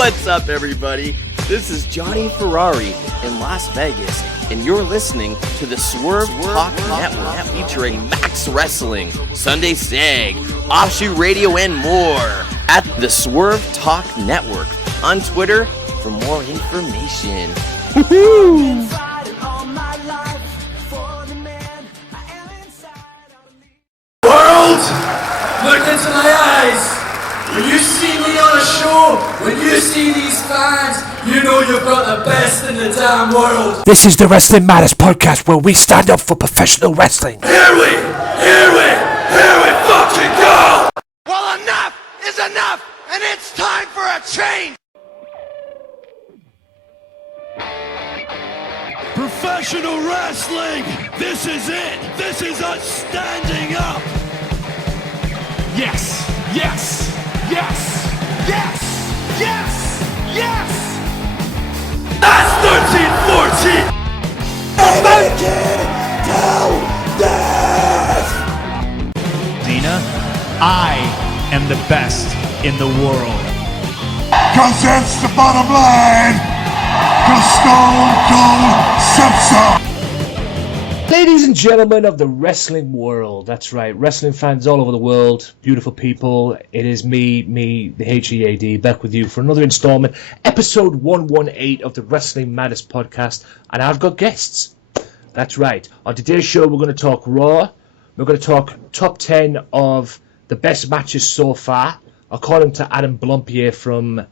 What's up, everybody? This is Johnny Ferrari in Las Vegas, and you're listening to the Swerve Talk Network featuring Max Wrestling, Sunday Sag, Offshoot Radio, and more at the Swerve Talk Network on Twitter for more information. Woohoo! World, look into my eyes. When you see me on a show, when you see these fans, you know you've got the best in the damn world. This is the Wrestling Matters podcast where we stand up for professional wrestling. Here we fucking go! Well, enough is enough, and it's time for a change. Professional wrestling! This is it! This is us standing up! Yes! Yes! Yes! Yes! Yes! Yes! That's 13-14! Make it till death! Dina, I am the best in the world. Cause that's the bottom line. Cause Stone Cold said so. Ladies and gentlemen of the wrestling world, that's right, wrestling fans all over the world, beautiful people, it is me, the HEAD, back with you for another installment, episode 118 of the Wrestling Matters podcast, and I've got guests. That's right, on today's show we're going to talk Raw, we're going to talk top 10 of the best matches so far, according to Adam Blumpier from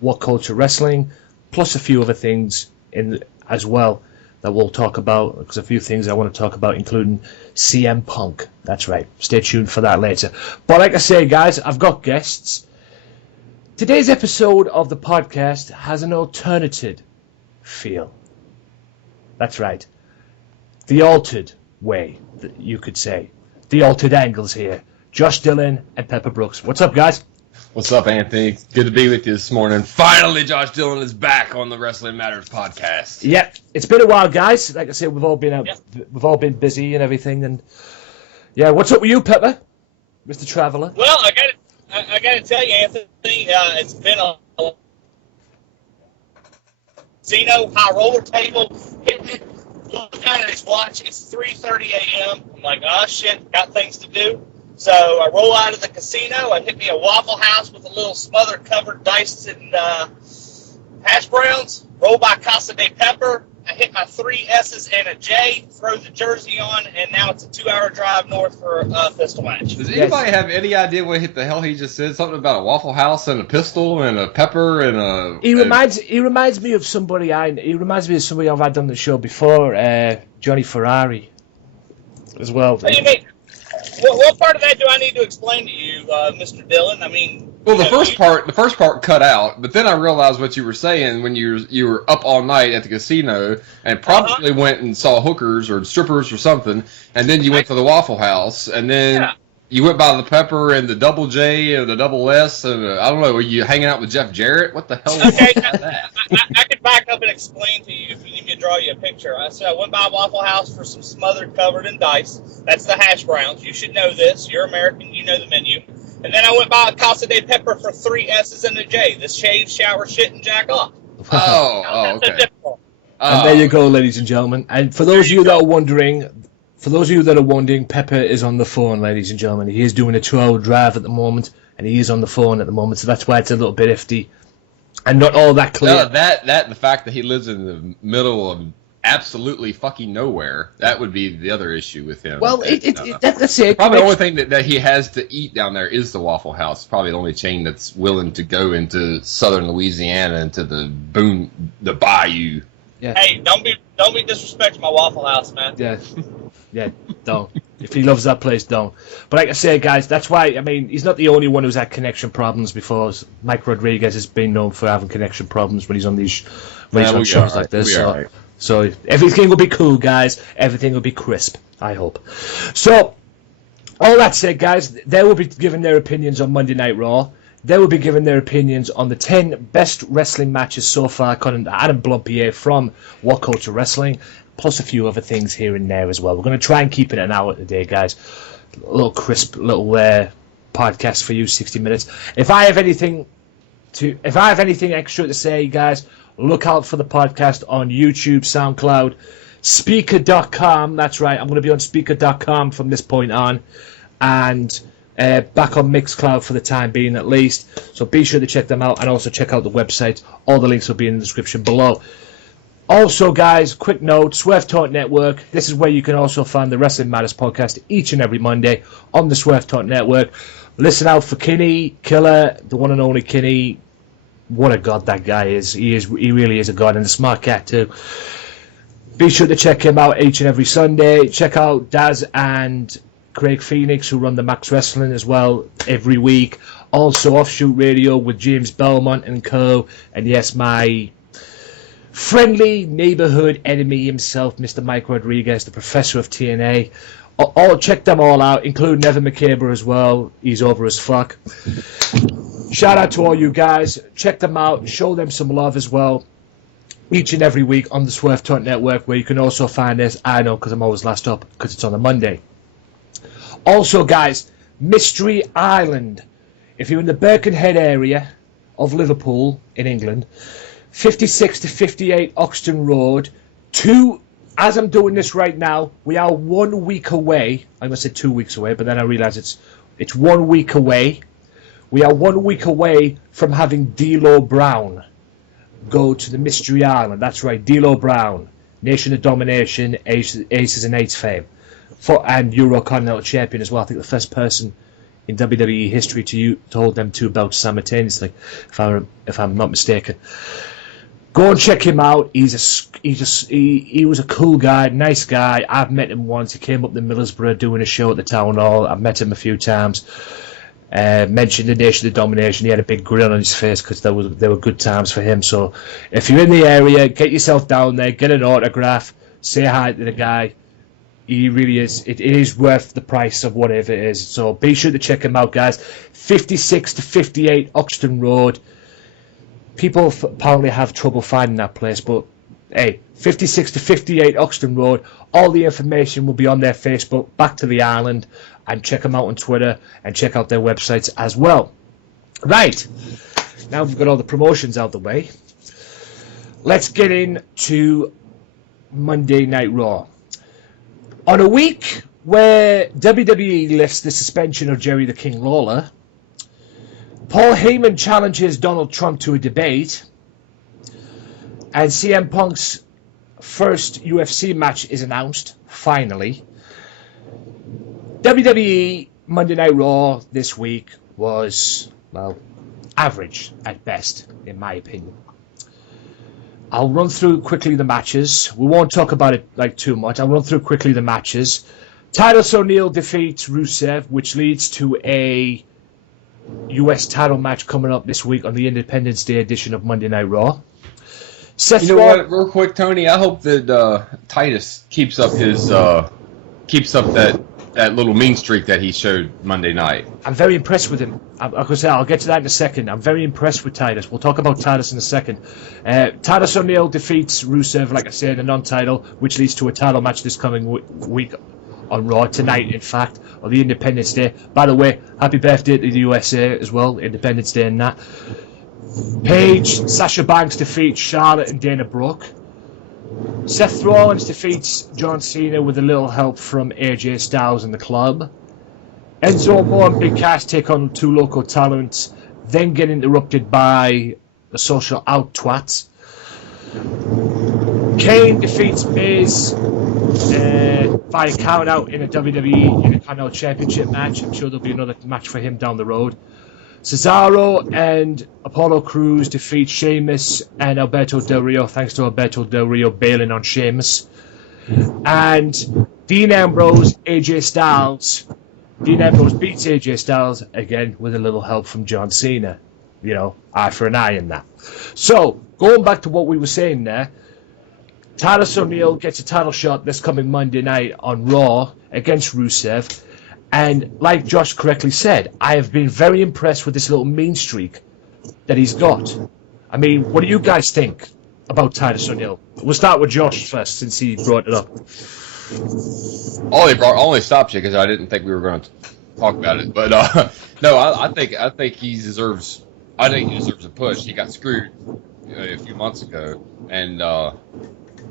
What Culture Wrestling, plus a few other things in as well that we'll talk about, because a few things I want to talk about, including CM Punk. That's right. Stay tuned for that later. But like I say, guys, I've got guests. Today's episode of the podcast has an alternative feel. That's right. The altered way, you could say. The altered angles here. Josh Dillon and Pepper Brooks. What's up, guys? What's up, Anthony? Good to be with you this morning. Finally, Josh Dillon is back on the Wrestling Matters podcast. Yeah, it's been a while, guys. Like I said, we've all been out, we've all been busy and everything. And yeah, what's up with you, Pepper, Mr. Traveler? Well, I got to tell you, Anthony, it's been a casino high roller table. Look at his watch. It's 3:30 a.m. I'm like, oh shit, got things to do. So I roll out of the casino. I hit me a Waffle House with a little smother covered diced and hash browns. Roll by Casa de Pepper. I hit my 3 S's and a J. Throw the jersey on, and now it's a 2-hour drive north for a pistol match. Does anybody have any idea what the hell he just said? Something about a Waffle House and a pistol and a pepper and a. He reminds me of somebody I've had on the show before, Johnny Ferrari, as well. What do you mean? What part of that do I need to explain to you, Mr. Dillon? I mean, well, the first part cut out, but then I realized what you were saying when you were up all night at the casino and probably went and saw hookers or strippers or something, and then you went to the Waffle House, and then you went by the Pepper and the Double J and the Double S, and I don't know, were you hanging out with Jeff Jarrett? What the hell was that? I could back up and explain to you if you need me to draw you a picture. I said I went by Waffle House for some smothered covered in dice. That's the hash browns. You should know this. You're American. You know the menu. And then I went by Casa de Pepper for 3 S's and a J. The shave, shower, shit, and jack off. Okay. And there you go, ladies and gentlemen. And for those of you that are wondering, Pepper is on the phone, ladies and gentlemen. He is doing a 2-hour drive at the moment, and he is on the phone at the moment, so that's why it's a little bit iffy and not all that clear. No, that and the fact that he lives in the middle of absolutely fucking nowhere, that would be the other issue with him. Well, that's it. Probably the only thing that he has to eat down there is the Waffle House. Probably the only chain that's willing to go into southern Louisiana, into the bayou. Yeah. Hey, don't be disrespecting my Waffle House, man. Yeah, don't. If he loves that place, don't. But like I say, guys, that's why, I mean, he's not the only one who's had connection problems before. Mike Rodriguez has been known for having connection problems when he's on these shows like this. So everything will be cool, guys. Everything will be crisp, I hope. So, all that said, guys, they will be giving their opinions on Monday Night Raw. They will be giving their opinions on the 10 best wrestling matches so far, according to Adam Blumpier from What Culture Wrestling, plus a few other things here and there as well. We're going to try and keep it an hour today, guys. A little crisp, little podcast for you, 60 minutes. If I have anything if I have anything extra to say, guys, look out for the podcast on YouTube, SoundCloud, Speaker.com. That's right, I'm going to be on Speaker.com from this point on, and back on Mixcloud for the time being at least. So be sure to check them out, and also check out the website. All the links will be in the description below. Also, guys, quick note, Swerve Talk Network. This is where you can also find the Wrestling Matters podcast each and every Monday on the Swerve Talk Network. Listen out for Kinney, Killer, the one and only Kinney. What a god that guy is. He really is a god, and a smart cat too. Be sure to check him out each and every Sunday. Check out Daz and Craig Phoenix, who run the Max Wrestling as well every week. Also, Offshoot Radio with James Belmont and co. And yes, my friendly neighborhood enemy himself, Mr. Mike Rodriguez, the professor of TNA. Check them all out, including Evan McCaber as well. He's over as fuck. Shout out to all you guys. Check them out. Show them some love as well. Each and every week on the Swerve Talk Network, where you can also find this. I know, because I'm always last up, because it's on a Monday. Also, guys, Mystery Island. If you're in the Birkenhead area of Liverpool in England, 56 to 58 Oxton Road. As I'm doing this right now, we are 1 week away. I must say 2 weeks away, but then I realise it's 1 week away. We are 1 week away from having D'Lo Brown go to the Mystery Island. That's right, D'Lo Brown, Nation of Domination, Aces and Eights fame, and Eurocontinental Champion as well. I think the first person in WWE history to hold them two belts simultaneously, if I'm not mistaken. Go and check him out. He was a cool guy, nice guy. I've met him once. He came up to Middlesbrough doing a show at the Town Hall. I've met him a few times. Mentioned the Nation of Domination. He had a big grin on his face because they were good times for him. So if you're in the area, get yourself down there, get an autograph, say hi to the guy. He really is. It is worth the price of whatever it is. So be sure to check him out, guys. 56 to 58 Oxton Road. People apparently have trouble finding that place, but hey, 56 to 58 Oxton Road. All the information will be on their Facebook, Back to the Island, and check them out on Twitter and check out their websites as well. Right, now we've got all the promotions out the way. Let's get into Monday Night Raw. On a week where WWE lifts the suspension of Jerry the King Lawler, Paul Heyman challenges Donald Trump to a debate, and CM Punk's first UFC match is announced, finally. WWE Monday Night Raw this week was, well, average at best, in my opinion. I'll run through quickly the matches. We won't talk about it too much. I'll run through quickly the matches. Titus O'Neil defeats Rusev, which leads to a US title match coming up this week on the Independence Day edition of Monday Night Raw. Seth you know what? Real quick, Tony. I hope that Titus keeps up that little mean streak that he showed Monday night. I'm very impressed with him. I'll get to that in a second. I'm very impressed with Titus. We'll talk about Titus in a second. Titus O'Neil defeats Rusev, like I said, a non-title, which leads to a title match this coming week on Raw, tonight, in fact, on the Independence Day. By the way, happy birthday to the USA as well, Independence Day and that. Sasha Banks defeats Charlotte and Dana Brooke. Seth Rollins defeats John Cena with a little help from AJ Styles and the club. Enzo Amore and Big Cass take on two local talents, then get interrupted by the social out twats. Kane defeats Miz via count out in a WWE Intercontinental Championship match. I'm sure there'll be another match for him down the road. Cesaro and Apollo Crews defeat Sheamus and Alberto Del Rio, thanks to Alberto Del Rio bailing on Sheamus. And Dean Ambrose, AJ Styles. Dean Ambrose beats AJ Styles, again, with a little help from John Cena. You know, eye for an eye in that. So, going back to what we were saying there, Titus O'Neil gets a title shot this coming Monday night on Raw against Rusev. And like Josh correctly said, I have been very impressed with this little mean streak that he's got. I mean, what do you guys think about Titus O'Neil? We'll start with Josh first, since he brought it up. Only stopped you because I didn't think we were going to talk about it. But no, I think he deserves I think he deserves a push. He got screwed a few months ago, and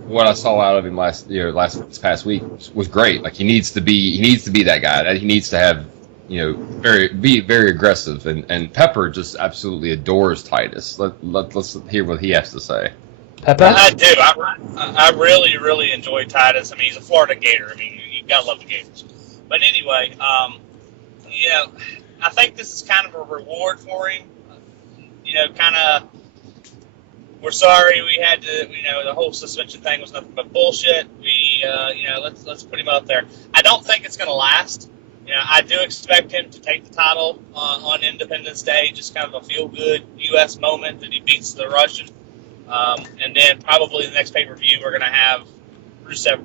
what I saw out of him this past week was great. Like he needs to be that guy. He needs to have, be very aggressive. And Pepper just absolutely adores Titus. Let's hear what he has to say. Pepper? I do. I really, really enjoy Titus. I mean, he's a Florida Gator. I mean, you gotta love the Gators. But anyway, I think this is kind of a reward for him. We're sorry we had to, the whole suspension thing was nothing but bullshit. Let's put him up there. I don't think it's going to last. I do expect him to take the title on Independence Day, just kind of a feel-good U.S. moment that he beats the Russian. And then probably the next pay-per-view we're going to have Rusev,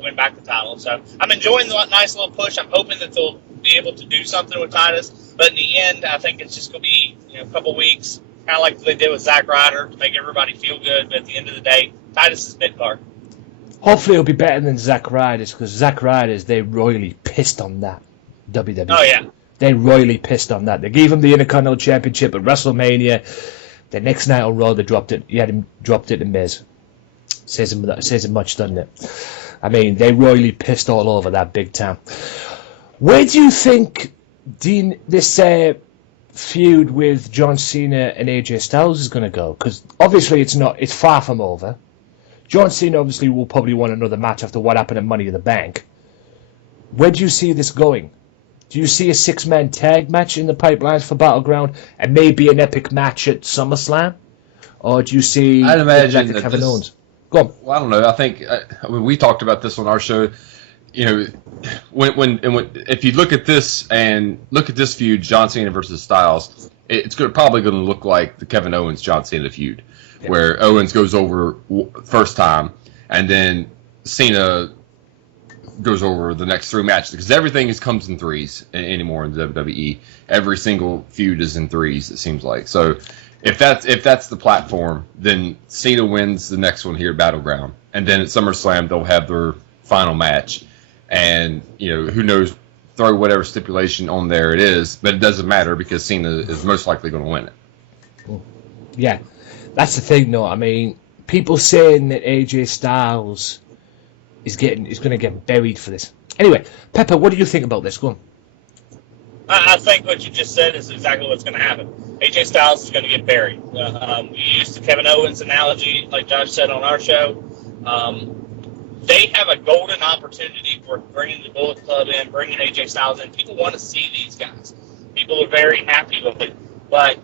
win back the title. So I'm enjoying the nice little push. I'm hoping that they'll be able to do something with Titus. But in the end, I think it's just going to be, a couple weeks, kind of like they did with Zack Ryder to make everybody feel good. But at the end of the day, Titus is mid-card. Hopefully it'll be better than Zack Ryder's, because Zack Ryder's, they royally pissed on that. WWE. Oh, yeah. They royally pissed on that. They gave him the Intercontinental Championship at WrestleMania. The next night on Raw, they dropped it. He had him dropped it in Miz. Says it much, doesn't it? I mean, they royally pissed all over that big time. Where do you think this feud with John Cena and AJ Styles is going to go? Because obviously it's far from over. John Cena obviously will probably want another match after what happened at Money in the Bank. Where do you see this going? Do you see a 6-man tag match in the pipelines for Battleground and maybe an epic match at SummerSlam? Or do you see I'd imagine that Kevin Owens? Go on. Well, I don't know. I think we talked about this on our show. When if you look at this feud, John Cena versus Styles, it's probably going to look like the Kevin Owens John Cena feud, where Owens goes over first time, and then Cena goes over the next 3 matches, because everything comes in threes anymore in WWE. Every single feud is in threes, it seems like. So if that's the platform, then Cena wins the next one here at Battleground, and then at SummerSlam they'll have their final match, and who knows, throw whatever stipulation on there it is, but it doesn't matter because Cena is most likely going to win it. Yeah, that's the thing, though. I mean, people saying that AJ Styles is going to get buried for this. Anyway, Pepper, what do you think about this? Go on. I think what you just said is exactly what's going to happen. AJ Styles is going to get buried. We used the Kevin Owens analogy, like Josh said on our show. They have a golden opportunity for bringing the Bullet Club in, bringing AJ Styles in. People want to see these guys. People are very happy with it. But,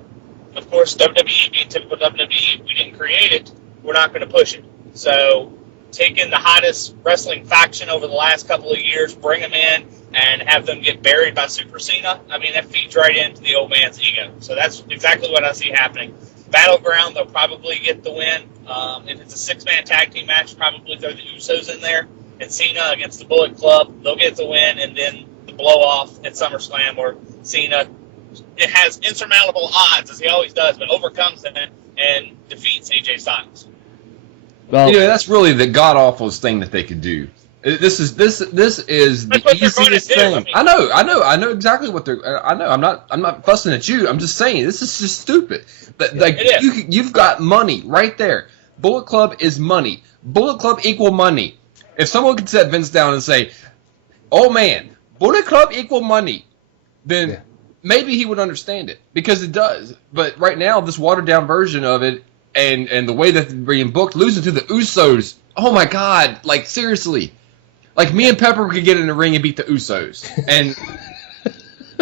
of course, WWE being typical WWE, we didn't create it. We're not going to push it. So taking the hottest wrestling faction over the last couple of years, bring them in, and have them get buried by Super Cena, I mean, that feeds right into the old man's ego. So that's exactly what I see happening. Battleground, they'll probably get the win. If it's a 6-man tag team match, probably throw the Usos in there. And Cena against the Bullet Club, they'll get the win. And then the blow-off at SummerSlam where Cena, it has insurmountable odds, as he always does, but overcomes them and defeats AJ Styles. Well, that's really the god-awfulest thing that they could do. This is the easiest thing. I mean, I know exactly what they're. I know. I'm not fussing at you. I'm just saying this is just stupid. But like you've got money right there. Bullet Club is money. Bullet Club equal money. If someone could set Vince down and say, "Oh man, Bullet Club equal money," then maybe he would understand it, because it does. But right now, this watered down version of it, and the way that they're being booked, losing to the Usos. Oh my God! Like seriously. Like, me and Pepper could get in the ring and beat the Usos. And,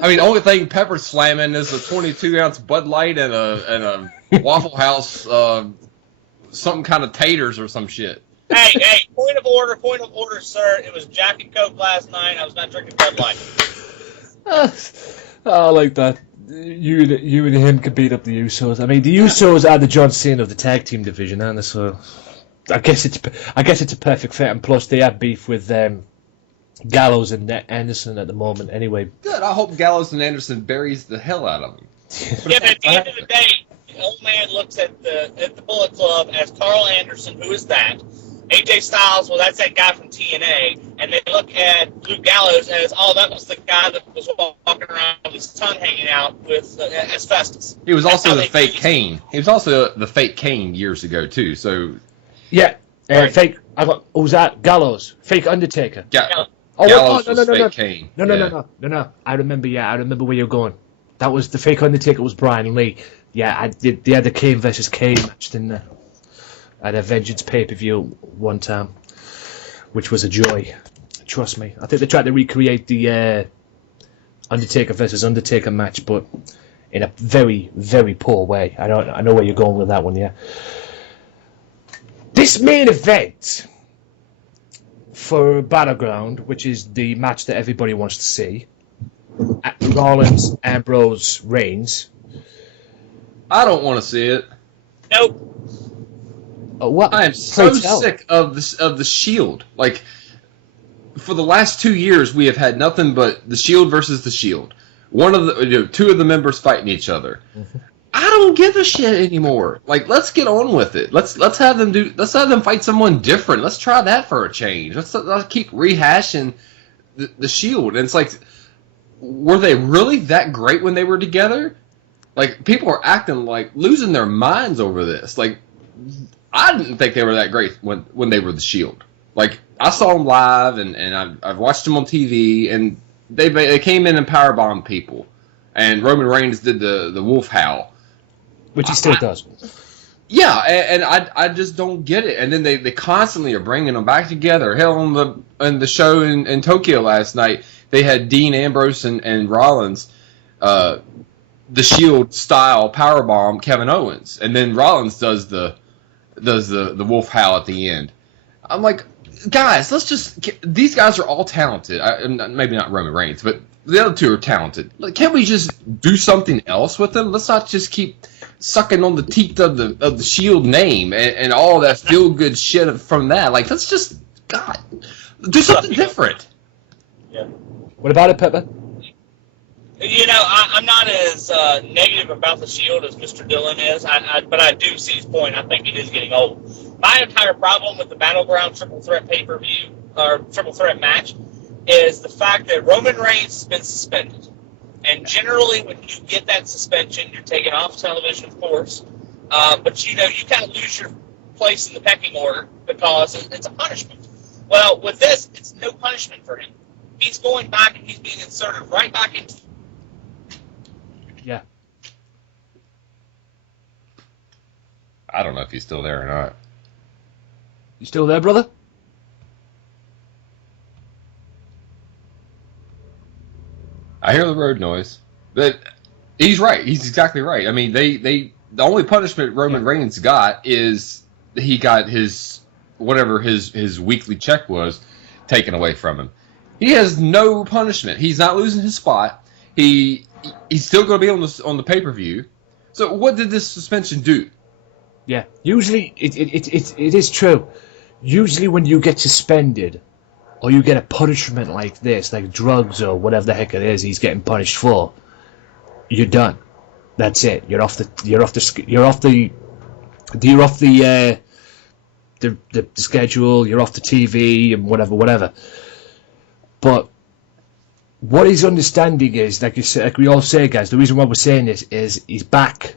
I mean, the only thing Pepper's slamming is a 22-ounce Bud Light and a Waffle House, something kind of taters or some shit. Hey, point of order, sir. It was Jack and Coke last night. I was not drinking Bud Light. I like that. You and him could beat up the Usos. I mean, the Usos are the John Cena of the tag team division, aren't they? So I guess it's a perfect fit, and plus they have beef with Gallows and Anderson at the moment. Anyway, good. I hope Gallows and Anderson buries the hell out of them. Yeah, but at the end of the day, the old man looks at the Bullet Club as Carl Anderson, who is that, AJ Styles, well, that's that guy from TNA. And they look at Luke Gallows as, oh, that was the guy that was walking around with his tongue hanging out with asbestos. He was also the fake Kane. He was also the fake Kane years ago, too. So Yeah, fake. What was that? Gallows, fake Undertaker. Gallows no, was fake Kane. No. I remember. Yeah, I remember where you're going. That was the fake Undertaker. Was Brian Lee. Yeah, they had the Kane versus Kane match, didn't they? At a Vengeance pay-per-view one time, which was a joy. Trust me. I think they tried to recreate the Undertaker versus Undertaker match, but in a very, very poor way. I know where you're going with that one. Yeah. This main event for Battleground, which is the match that everybody wants to see, Rollins, Ambrose, Reigns. I don't want to see it. Nope. What? I am so sick of the Shield. Like, for the last 2 years, we have had nothing but the Shield versus the Shield. Two of the members fighting each other. Mm-hmm. I don't give a shit anymore. Like, let's get on with it. Let's have them fight someone different. Let's try that for a change. Let's keep rehashing the Shield. And it's like, were they really that great when they were together? Like, people are acting like losing their minds over this. Like, I didn't think they were that great when they were the Shield. Like, I saw them live, and I've watched them on TV, and they came in and powerbombed people. And Roman Reigns did the wolf howl. Which he still does. Yeah, and I just don't get it. And then they constantly are bringing them back together. Hell, on the show in Tokyo last night, they had Dean Ambrose and Rollins, the Shield style powerbomb Kevin Owens, and then Rollins does the wolf howl at the end. I'm like, guys, these guys are all talented. Maybe not Roman Reigns, but the other two are talented. Like, can't we just do something else with them? Let's not just keep sucking on the teeth of the Shield name and all that feel good shit from that. Like, let's just do something different. Yeah. What about it, Pepper? You know, I'm not as negative about the Shield as Mr. Dillon is, but I do see his point. I think it is getting old. My entire problem with the Battleground Triple Threat pay-per-view, or Triple Threat match, is the fact that Roman Reigns has been suspended. And generally, when you get that suspension, you're taken off television, of course. But, you know, you kind of lose your place in the pecking order because it's a punishment. Well, with this, it's no punishment for him. He's going back and he's being inserted right back into... Yeah. I don't know if he's still there or not. You still there, brother? I hear the road noise. But he's right. He's exactly right. I mean, the only punishment Roman Reigns got is he got his weekly check was taken away from him. He has no punishment. He's not losing his spot. He's still going to be on the pay-per-view. So what did this suspension do? Yeah. Usually, it is true. Usually when you get suspended, or you get a punishment like this, like drugs or whatever the heck it is he's getting punished for, you're done. That's it. You're off the schedule. You're off the TV and whatever. But what his understanding is, like you said, like we all say, guys, the reason why we're saying this is he's back.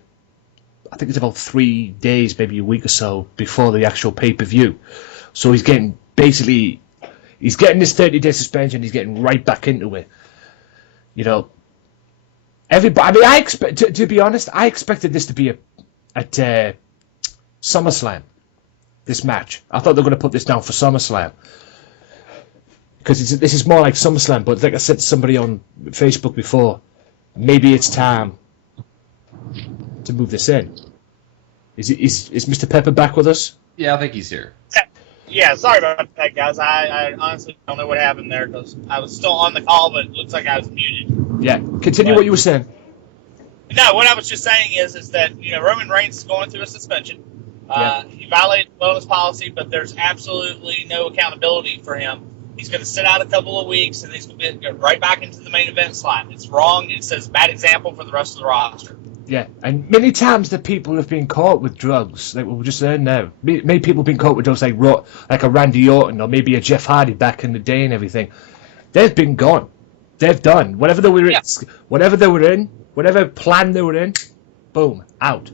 I think it's about 3 days, maybe a week or so before the actual pay-per-view. So he's getting this 30-day suspension. He's getting right back into it. You know, everybody. I mean, to be honest, I expected this to be at SummerSlam. This match, I thought they were going to put this down for SummerSlam because this is more like SummerSlam. But like I said to somebody on Facebook before, maybe it's time to move this in. Is Mr. Pepper back with us? Yeah, I think he's here. Yeah, sorry about that, guys. I honestly don't know what happened there because I was still on the call, but it looks like I was muted. Yeah, continue what you were saying. No, what I was just saying is that, you know, Roman Reigns is going through a suspension. He violated the bonus policy, but there's absolutely no accountability for him. He's going to sit out a couple of weeks, and he's going to go right back into the main event slot. It's wrong. It says bad example for the rest of the roster. Yeah, and many times the people have been caught with drugs, like we were just saying now. Many people have been caught with drugs like a Randy Orton or maybe a Jeff Hardy back in the day and everything. They've been gone. They've done whatever they were in, whatever plan they were in. Boom, out.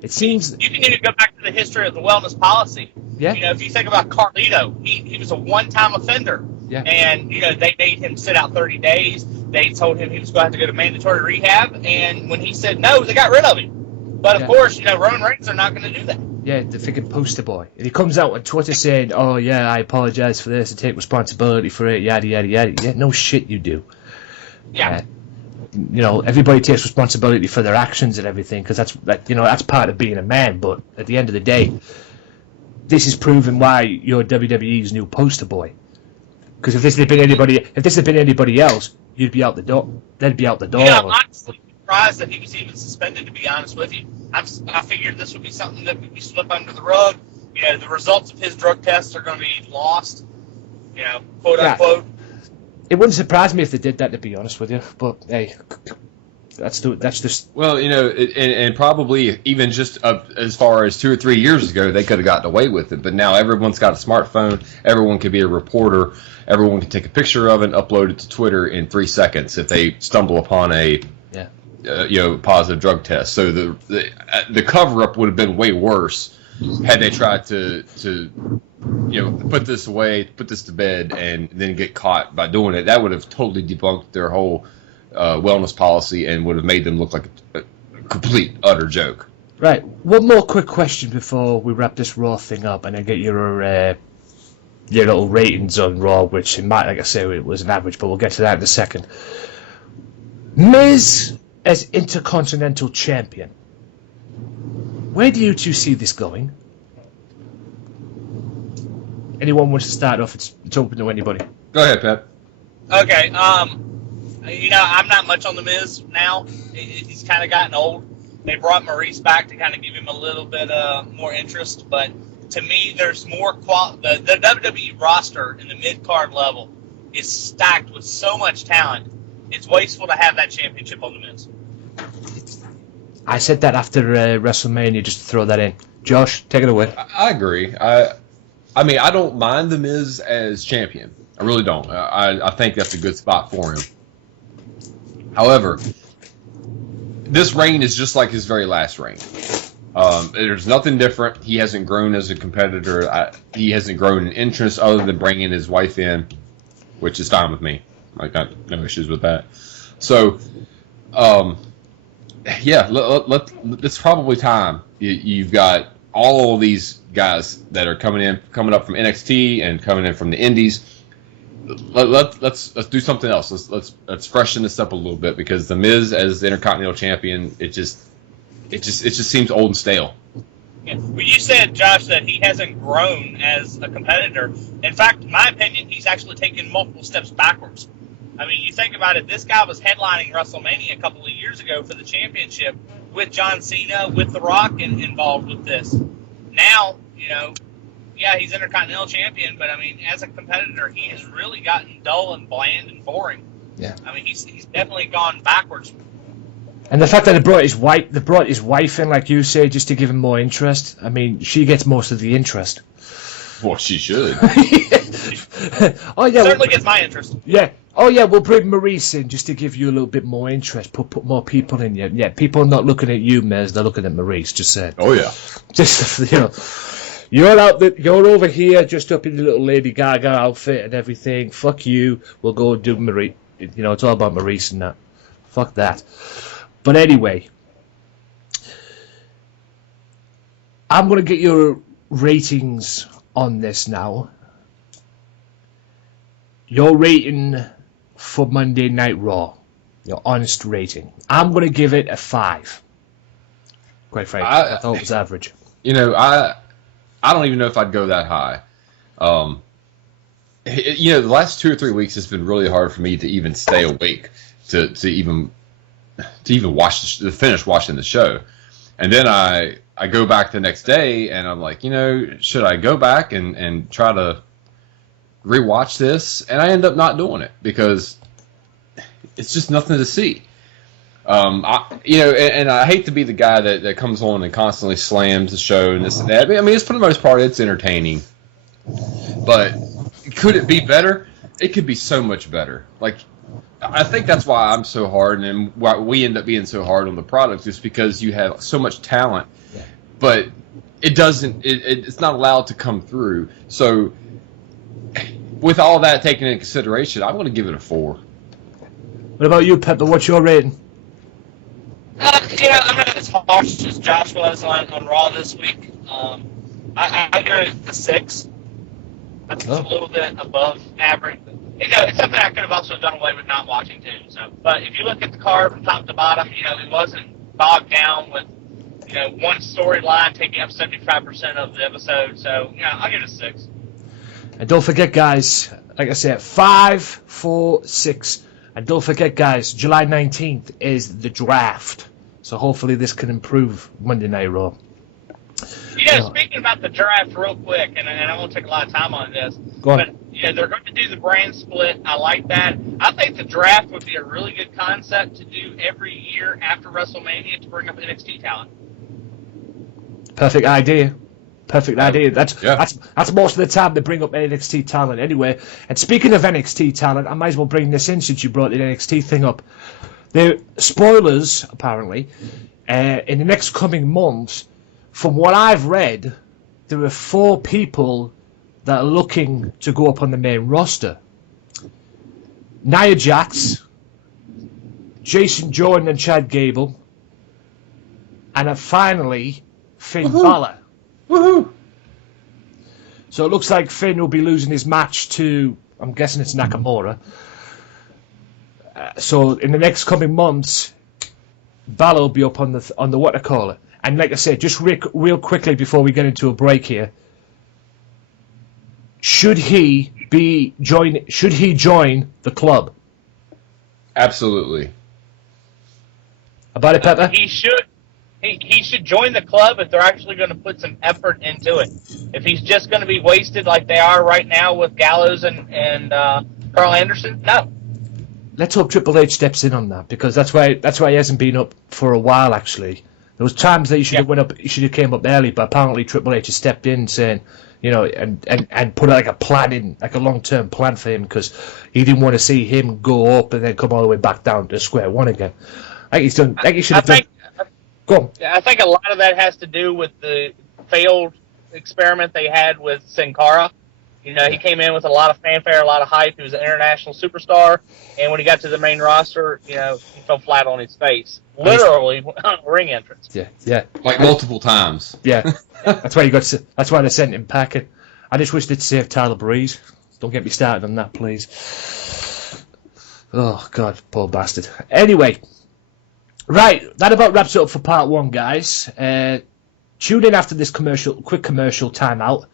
It seems you can even go back to the history of the wellness policy. Yeah. You know, if you think about Carlito, he was a one-time offender. Yeah. And, you know, they made him sit out 30 days. They told him he was going to have to go to mandatory rehab. And when he said no, they got rid of him. But, of course, you know, Roman Reigns are not going to do that. Yeah, the freaking poster boy. And he comes out on Twitter saying, oh, yeah, I apologize for this and take responsibility for it, yada, yada, yada. Yeah, no shit you do. Yeah. You know, everybody takes responsibility for their actions and everything because that's part of being a man. But at the end of the day, this is proving why you're WWE's new poster boy. Because if this had been anybody else, you'd be out the door. They'd be out the door. Yeah, I'm honestly surprised that he was even suspended. To be honest with you, I figured this would be something that would be swept under the rug. You know, the results of his drug tests are going to be lost. You know, quote unquote. It wouldn't surprise me if they did that, to be honest with you. But hey, that's just. Well, you know, and probably even just as far as 2 or 3 years ago, they could have gotten away with it. But now everyone's got a smartphone. Everyone can be a reporter. Everyone can take a picture of it and upload it to Twitter in 3 seconds if they stumble upon a positive drug test. So the cover up would have been way worse had they tried to put this away, put this to bed, and then get caught by doing it. That would have totally debunked their whole wellness policy and would have made them look like a complete, utter joke. Right. One more quick question before we wrap this Raw thing up and then get your little ratings on Raw, which like I say, it was an average, but we'll get to that in a second. Miz as Intercontinental Champion. Where do you two see this going? Anyone wants to start off? It's open to anybody. Go ahead, Pat. Okay. You know, I'm not much on the Miz now. He's kind of gotten old. They brought Maurice back to kind of give him a little bit more interest, but to me, there's more the WWE roster in the mid-card level is stacked with so much talent. It's wasteful to have that championship on the Miz. I said that after WrestleMania, just to throw that in. Josh, take it away. I agree. I mean, I don't mind The Miz as champion. I really don't. I think that's a good spot for him. However, this reign is just like his very last reign. There's nothing different. He hasn't grown as a competitor. He hasn't grown in interest other than bringing his wife in, which is fine with me. I got no issues with that. So, it's probably time. You've got all of these guys that are coming up from NXT and coming in from the Indies. Let's do something else. Let's freshen this up a little bit because the Miz as the Intercontinental Champion, it just seems old and stale. Yeah. Well, you said, Josh, that he hasn't grown as a competitor. In fact, in my opinion, he's actually taken multiple steps backwards. I mean, you think about it, this guy was headlining WrestleMania a couple of years ago for the championship with John Cena, with The Rock involved with this. Now, you know, yeah, he's Intercontinental Champion, but, I mean, as a competitor, he has really gotten dull and bland and boring. Yeah. I mean, he's definitely gone backwards. And the fact that they brought his wife in, like you say, just to give him more interest. I mean, she gets most of the interest. Well, she should. Oh yeah, Certainly gets my interest. Yeah. Oh yeah, we'll bring Maurice in just to give you a little bit more interest. Put more people in you. Yeah, people are not looking at you, Miz. They're looking at Maurice. Just saying. Oh yeah. Just you're you're over here, just up in the little Lady Gaga outfit and everything. Fuck you. We'll go and do Maurice. It's all about Maurice and that. Fuck that. But anyway, I'm going to get your ratings on this now. Your rating for Monday Night Raw. Your honest rating. I'm going to give it a 5. Quite frankly, I thought it was average. I don't even know if I'd go that high. The last 2 or 3 weeks has been really hard for me to even stay awake to even finish watching the show. And then I go back the next day and I'm like, should I go back and try to rewatch this? And I end up not doing it because it's just nothing to see. And I hate to be the guy that comes on and constantly slams the show and this and that. I mean, it's for the most part, it's entertaining. But could it be better? It could be so much better. Like, I think that's why I'm so hard, and why we end up being so hard on the product, is because you have so much talent, but it doesn't. It's not allowed to come through. So, with all that taken into consideration, I'm going to give it a 4. What about you, Pepper? What's your rating? I'm not as harsh as Josh was on Raw this week. I give it a 6. That's a little bit above average. It's something I could have also done away with not watching too. So, but if you look at the card from top to bottom, it wasn't bogged down with one storyline taking up 75% of the episode. So, I'll give it a 6. And don't forget, guys, like I said, 5, 4, 6. And don't forget, guys, July 19th is the draft. So hopefully this can improve Monday Night Raw. Speaking about the draft real quick, and I won't take a lot of time on this, Go on. but they're going to do the brand split. I like that. I think the draft would be a really good concept to do every year after WrestleMania to bring up NXT talent. Perfect idea. That's most of the time they bring up NXT talent anyway. And speaking of NXT talent, I might as well bring this in since you brought the NXT thing up. The spoilers, apparently, in the next coming months, from what I've read, there are 4 people that are looking to go up on the main roster. Nia Jax, Jason Jordan and Chad Gable, and finally, Finn Balor. Woohoo! So it looks like Finn will be losing his match to, I'm guessing it's Nakamura. So in the next coming months, Balor will be up on the what to call it. And like I said, just real quickly before we get into a break here, should he join the club? Absolutely. About it, Pepper? He should. He should join the club if they're actually going to put some effort into it. If he's just going to be wasted like they are right now with Gallows and Carl Anderson, no. Let's hope Triple H steps in on that, because that's why he hasn't been up for a while. Actually, there was times that he should have went up. He should have came up early, but apparently Triple H has stepped in, saying, and put like a plan in, like a long-term plan for him, because he didn't want to see him go up and then come all the way back down to square one again. I think he's done. I think he should have done. Go on. I think a lot of that has to do with the failed experiment they had with Sin Cara. He came in with a lot of fanfare, a lot of hype. He was an international superstar, and when he got to the main roster, he fell flat on his face, literally on ring entrance. Yeah, like multiple times. Yeah, that's why that's why they sent him packing. I just wish they'd save Tyler Breeze. Don't get me started on that, please. Oh God, poor bastard. Anyway. Right, that about wraps it up for part 1, guys. Tune in after this quick commercial timeout,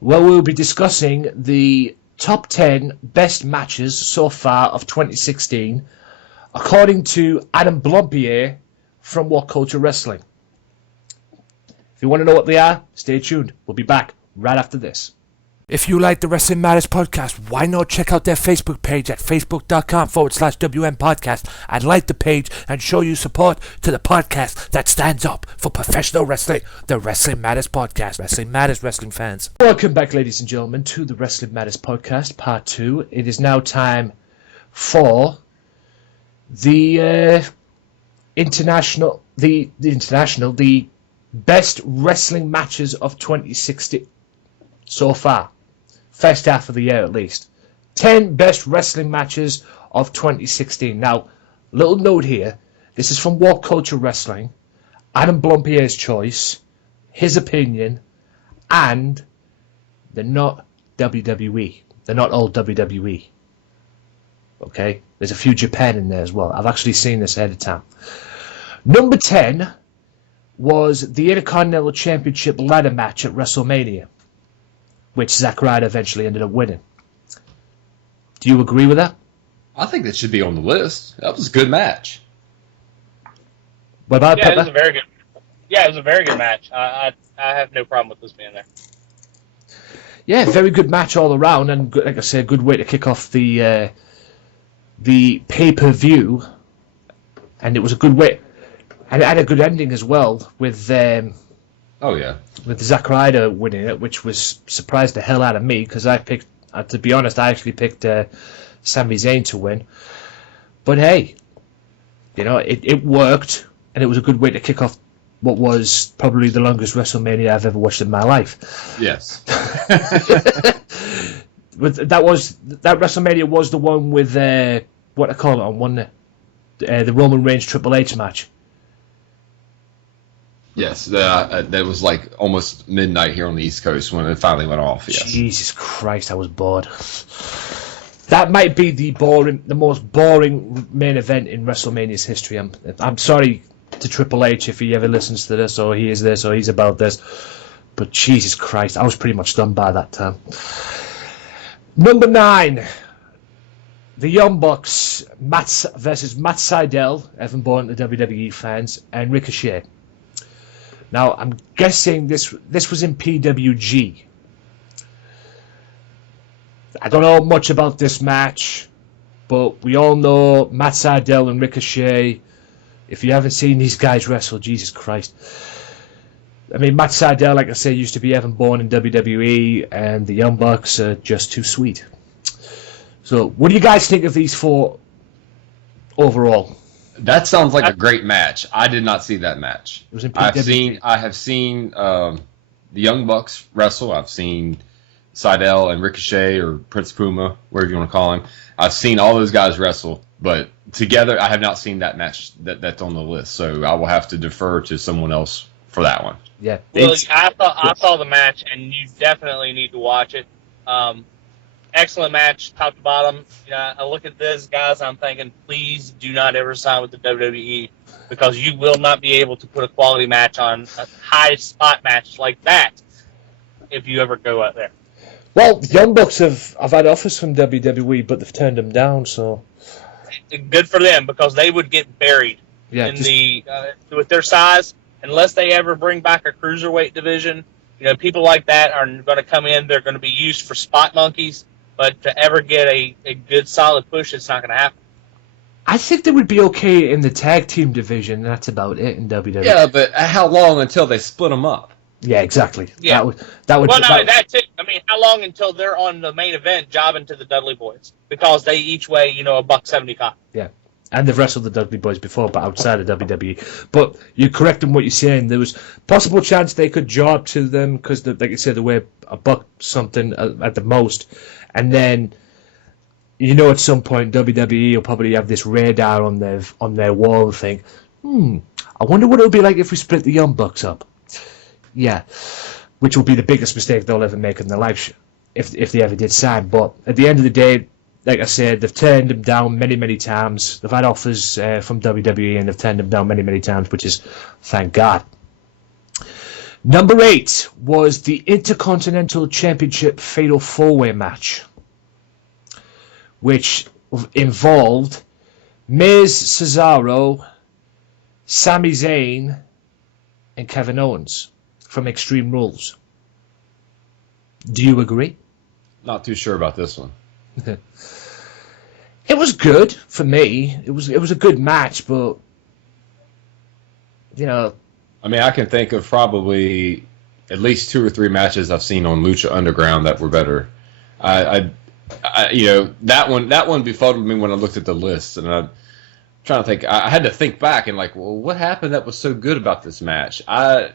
where we'll be discussing the top 10 best matches so far of 2016, according to Adam Blompier from What Culture Wrestling. If you want to know what they are, stay tuned. We'll be back right after this. If you like the Wrestling Matters podcast, why not check out their Facebook page at facebook.com/WM podcast and like the page and show your support to the podcast that stands up for professional wrestling, the Wrestling Matters podcast. Wrestling Matters, wrestling fans. Welcome back, ladies and gentlemen, to the Wrestling Matters podcast, part 2. It is now time for the best wrestling matches of 2016 so far. First half of the year, at least. 10 best wrestling matches of 2016. Now, little note here. This is from What Culture Wrestling. Adam Blompier's choice. His opinion. And they're not WWE. They're not all WWE. Okay? There's a few Japan in there as well. I've actually seen this ahead of time. Number 10 was the Intercontinental Championship ladder match at WrestleMania, which Zack Ryder eventually ended up winning. Do you agree with that? I think that should be on the list. That was a good match. What about Pepper? It was a very good. Yeah, it was a very good match. I have no problem with this being there. Yeah, very good match all around, and like I said, a good way to kick off the pay-per-view. and it was a good way, and it had a good ending as well with Oh yeah. with Zack Ryder winning it, which was surprised the hell out of me because I picked, to be honest, I actually picked Sami Zayn to win. But hey, you know, it worked, and it was a good way to kick off what was probably the longest WrestleMania I've ever watched in my life. Yes. But that WrestleMania was the one with what I call it on one, the Roman Reigns Triple H match. Yes, that was like almost midnight here on the East Coast when it finally went off. Yes. Jesus Christ, I was bored. That might be the most boring main event in WrestleMania's history. I'm sorry to Triple H if he ever listens to this, or he is this, or he's about this. But Jesus Christ, I was pretty much done by that time. Number 9, the Young Bucks versus Matt Sydal, Evan Bourne, the WWE fans, and Ricochet. Now, I'm guessing this was in PWG. I don't know much about this match, but we all know Matt Sydal and Ricochet. If you haven't seen these guys wrestle, Jesus Christ. I mean, Matt Sydal, like I say, used to be Evan Bourne in WWE, and the Young Bucks are just too sweet. So, what do you guys think of these four overall? That sounds like a great match. I did not see that match. It was in I have seen the Young Bucks wrestle. I've seen Sydal and Ricochet, or Prince Puma, whatever you want to call him. I've seen all those guys wrestle, but together I have not seen that match that's on the list. So I will have to defer to someone else for that one. Yeah. Well, I saw the match, and you definitely need to watch it. Excellent match, top to bottom. You know, I look at this, guys, I'm thinking, please do not ever sign with the WWE, because you will not be able to put a quality match on a high spot match like that if you ever go out there. Well, the Young Bucks have had offers from WWE, but they've turned them down, so... Good for them, because they would get buried with their size. Unless they ever bring back a cruiserweight division, you know, people like that are going to come in. They're going to be used for spot monkeys, but to ever get a good solid push, it's not going to happen. I think they would be okay in the tag team division. That's about it in WWE. Yeah, but how long until they split them up? Yeah, exactly. Yeah. That would. Well, no, that's it. I mean, how long until they're on the main event jobbing to the Dudley Boys? Because they each weigh, $175. Yeah. And they've wrestled the Dudley Boys before, but outside of WWE. But you're correct in what you're saying. There was possible chance they could job to them because, like you said, they weigh $1 something at the most. And then, at some point WWE will probably have this radar on their wall and think, I wonder what it would be like if we split the Young Bucks up. Yeah, which will be the biggest mistake they'll ever make in their life if they ever did sign. But at the end of the day, like I said, they've turned them down many, many times. They've had offers from WWE, and they've turned them down many, many times, which is, thank God. Number 8 was the Intercontinental Championship Fatal 4-Way match, which involved Miz, Cesaro, Sami Zayn, and Kevin Owens from Extreme Rules. Do you agree? Not too sure about this one. It was good for me. It was a good match, but I mean, I can think of probably at least 2 or 3 matches I've seen on Lucha Underground that were better. That one befuddled me when I looked at the list, and I'm trying to think. I had to think back and what happened that was so good about this match? I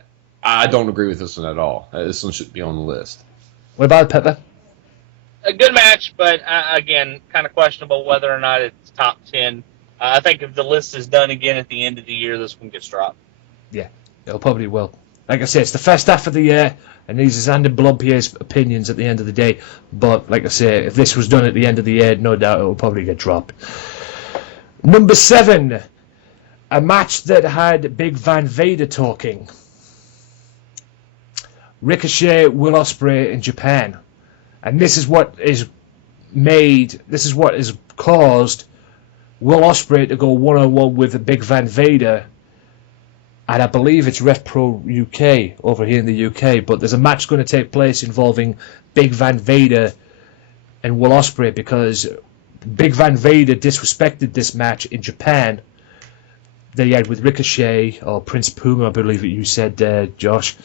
don't agree with this one at all. This one should be on the list. What about Pepper? A good match, but again, kind of questionable whether or not it's top 10. I think if the list is done again at the end of the year, this one gets dropped. Yeah, it probably will. Like I said, it's the first half of the year, and these are Xander Blompier's opinions at the end of the day. But like I say, if this was done at the end of the year, no doubt it will probably get dropped. Number 7, a match that had Big Van Vader talking. Ricochet, Will Ospreay in Japan. And this is what has caused Will Ospreay to go one-on-one with Big Van Vader. And I believe it's Ref Pro UK over here in the UK. But there's a match going to take place involving Big Van Vader and Will Ospreay because Big Van Vader disrespected this match in Japan. that he had with Ricochet, or Prince Puma, I believe that you said, Josh.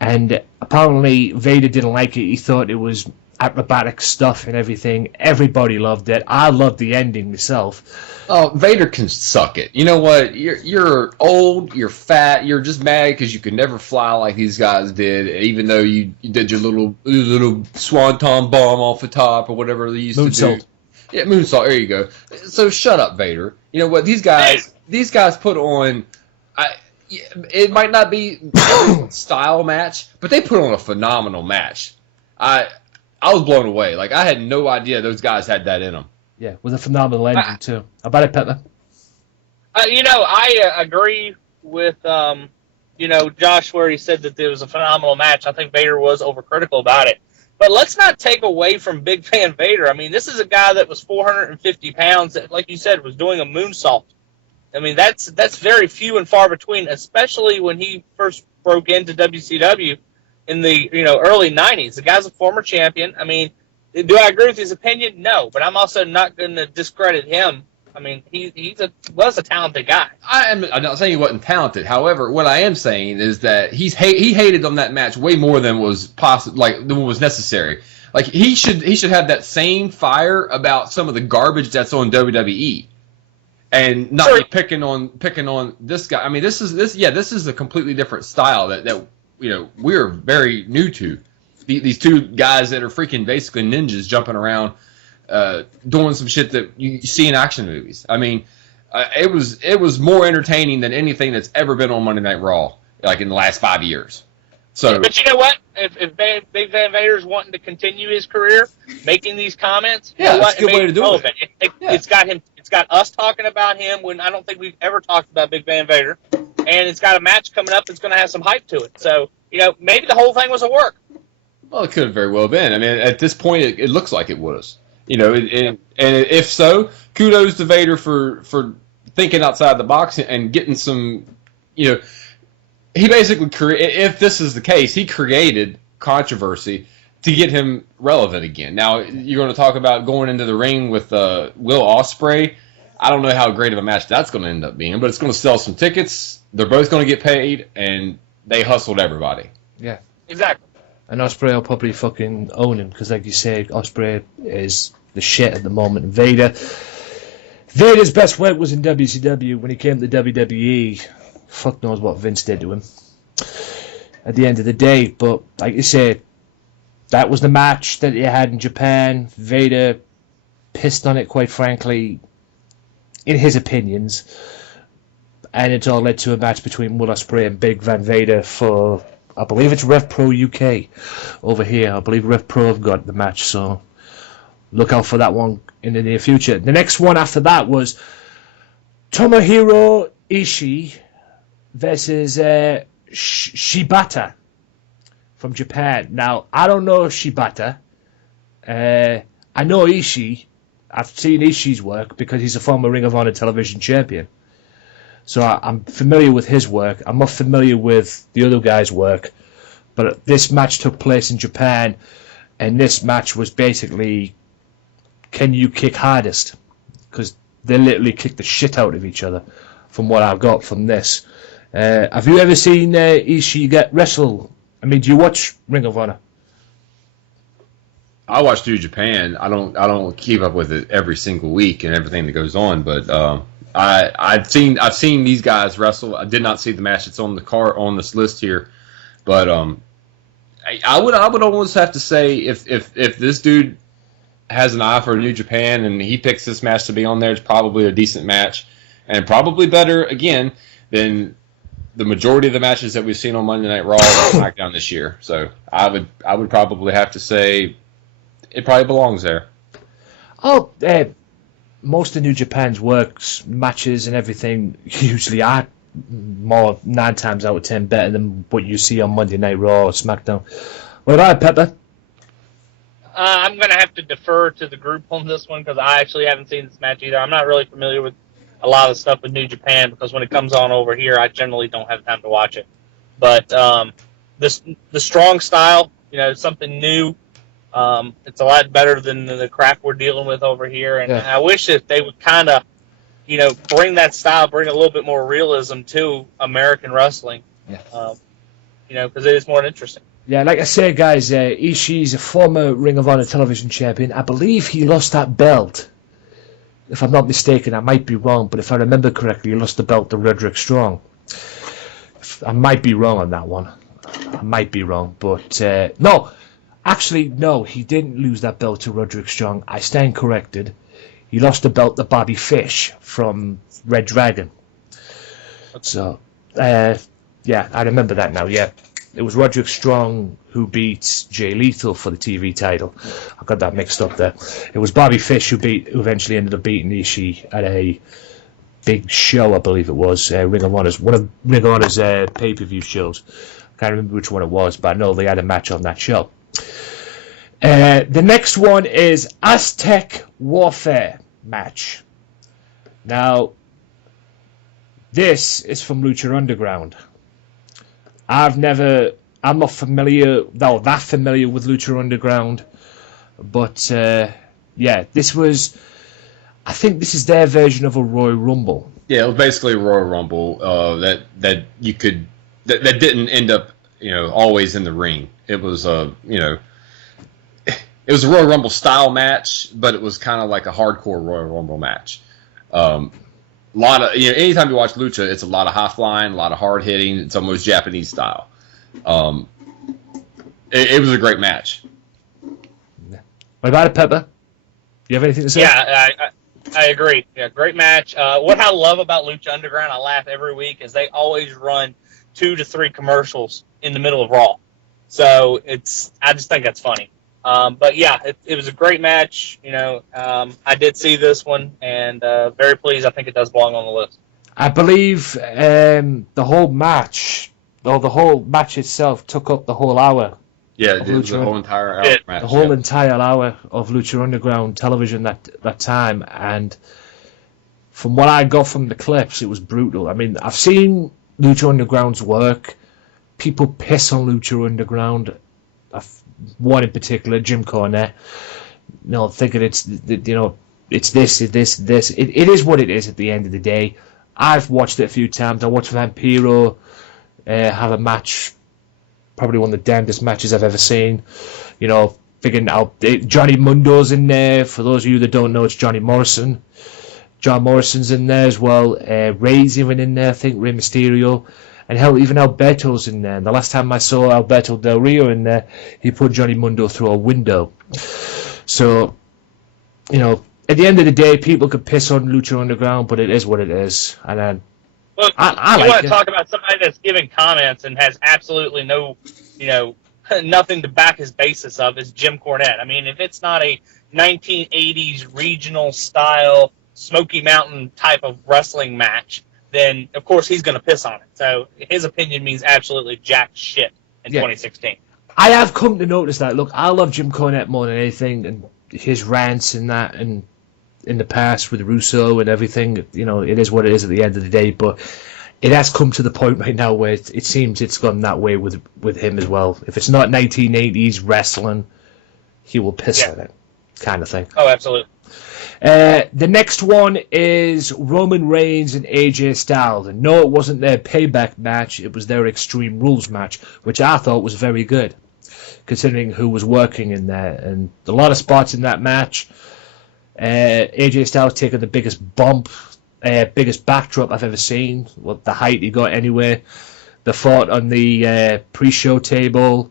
And apparently Vader didn't like it. He thought it was acrobatic stuff and everything. Everybody loved it. I loved the ending myself. Oh, Vader can suck it. You know what? You're old, you're fat, you're just mad because you could never fly like these guys did, even though you did your little swanton bomb off the top or whatever they used to do. Yeah, moonsault. There you go. So shut up, Vader. You know what? These guys put on. It might not be a style match, but they put on a phenomenal match. I was blown away. Like, I had no idea those guys had that in them. Yeah, with a phenomenal ending too. How about it, Pepper? I agree with Josh where he said that it was a phenomenal match. I think Vader was overcritical about it. But let's not take away from Big Van Vader. I mean, this is a guy that was 450 pounds that, like you said, was doing a moonsault. I mean, that's very few and far between, especially when he first broke into WCW in the early 90s. The guy's a former champion. I mean, do I agree with his opinion? No, but I'm also not going to discredit him. I mean, he was a talented guy. I'm not saying he wasn't talented. However, what I am saying is that he hated on that match way more than was than was necessary. Like, he should have that same fire about some of the garbage that's on WWE. And not be picking on this guy. I mean, this is a completely different style that we're very new to. These two guys that are freaking basically ninjas jumping around, doing some shit that you see in action movies. I mean, it was more entertaining than anything that's ever been on Monday Night Raw, like in the last 5 years. So, but you know what? If Big Van Vader's wanting to continue his career, making these comments, that's a good way to do it. It's got him. It's got us talking about him when I don't think we've ever talked about Big Van Vader, and it's got a match coming up that's going to have some hype to it. So maybe the whole thing was a work. Well, it could have very well been. I mean, at this point, it looks like it was. And if so, kudos to Vader for thinking outside the box and getting some. He basically if this is the case, he created controversy to get him relevant again. Now, you're going to talk about going into the ring with Will Ospreay. I don't know how great of a match that's going to end up being, but it's going to sell some tickets. They're both going to get paid, and they hustled everybody. Yeah. Exactly. And Ospreay will probably fucking own him, because like you say, Ospreay is the shit at the moment. Vader's best work was in WCW. When he came to WWE, fuck knows what Vince did to him at the end of the day. But like you say, that was the match that he had in Japan. Vader pissed on it, quite frankly, in his opinions. And it all led to a match between Will Ospreay and Big Van Vader for, I believe it's Rev Pro UK over here. I believe Rev Pro have got the match, so look out for that one in the near future. The next one after that was Tomohiro Ishii versus Shibata from Japan. Now, I don't know Shibata. I know Ishii. I've seen Ishii's work because he's a former Ring of Honor television champion. So I'm familiar with his work. I'm not familiar with the other guy's work. But this match took place in Japan, and this match was basically, can you kick hardest? Because they literally kicked the shit out of each other, from what I've got from this. Have you ever seen Ishii get wrestle? I mean, do you watch Ring of Honor? I watch New Japan. I don't keep up with it every single week and everything that goes on, but I've seen these guys wrestle. I did not see the match that's on the card on this list here, but I would almost have to say if this dude has an eye for New Japan and he picks this match to be on there, it's probably a decent match and probably better again than the majority of the matches that we've seen on Monday Night Raw and SmackDown this year. So I would probably have to say it probably belongs there. Oh, most of New Japan's works, matches and everything usually are more 9 times out of 10 better than what you see on Monday Night Raw or SmackDown. What about Pepper? I'm going to have to defer to the group on this one because I actually haven't seen this match either. I'm not really familiar with a lot of the stuff with New Japan because when it comes on over here, I generally don't have time to watch it. But the strong style, something new. It's a lot better than the crap we're dealing with over here. And I wish that they would kind of, bring that style, bring a little bit more realism to American wrestling. Yeah. Because it is more interesting. Yeah, like I say, guys, Ishii's a former Ring of Honor television champion. I believe he lost that belt. If I'm not mistaken, I might be wrong, but if I remember correctly, he lost the belt to Roderick Strong. I might be wrong on that one. I might be wrong, but no. Actually, no, he didn't lose that belt to Roderick Strong. I stand corrected. He lost the belt to Bobby Fish from Red Dragon. So, yeah, I remember that now, yeah. It was Roderick Strong who beat Jay Lethal for the TV title. I got that mixed up there. It was Bobby Fish who eventually ended up beating Ishii at a big show, I believe it was, Ring of Honor's, one of Ring of Honor's pay-per-view shows. I can't remember which one it was, but I know they had a match on that show. The next one is Aztec Warfare match. Now, this is from Lucha Underground. I'm not that familiar with Lucha Underground, but yeah, I think this is their version of a Royal Rumble. Yeah, it was basically a Royal Rumble that didn't end up always in the ring. It was it was a Royal Rumble style match, but it was kind of like a hardcore Royal Rumble match. A lot of anytime you watch lucha, it's a lot of high flying, a lot of hard hitting. It's almost Japanese style. It was a great match. What about it, Pepper? You have anything to say? Yeah, I agree. Yeah, great match. What I love about Lucha Underground, I laugh every week, is they always run 2 to 3 commercials in the middle of Raw. So I just think that's funny. But yeah, it was a great match. I did see this one, and very pleased. I think it does belong on the list. I believe the whole match itself took up the whole hour. Yeah, it did. The whole entire hour match. The whole entire hour of Lucha Underground television that time, and from what I got from the clips, it was brutal. I mean, I've seen Lucha Underground's work. People piss on Lucha Underground. One in particular, Jim Cornette. Thinking it's this. It is what it is at the end of the day. I've watched it a few times. I watched Vampiro have a match, probably one of the damnedest matches I've ever seen. Figuring out Johnny Mundo's in there. For those of you that don't know, it's Johnny Morrison. John Morrison's in there as well. Ray's even in there, I think, Rey Mysterio. And hell, even Alberto's in there. And the last time I saw Alberto Del Rio in there, he put Johnny Mundo through a window. So, at the end of the day, people could piss on Lucha Underground, but it is what it is. And look, I you like want to it. talk about somebody that's giving comments and has absolutely no, nothing to back his basis of is Jim Cornette. I mean, if it's not a 1980s regional style Smoky Mountain type of wrestling match, then of course he's going to piss on it. So his opinion means absolutely jack shit in 2016. I have come to notice that. Look, I love Jim Cornette more than anything, and his rants and that, and in the past with Russo and everything. It is what it is at the end of the day. But it has come to the point right now where it seems it's gone that way with him as well. If it's not 1980s wrestling, he will piss on it, kind of thing. Oh, absolutely. The next one is Roman Reigns and AJ Styles. And no, it wasn't their payback match. It was their Extreme Rules match, which I thought was very good, considering who was working in there. And a lot of spots in that match. AJ Styles taking the biggest bump, biggest backdrop I've ever seen. Well, the height he got anyway. The fought on the pre-show table.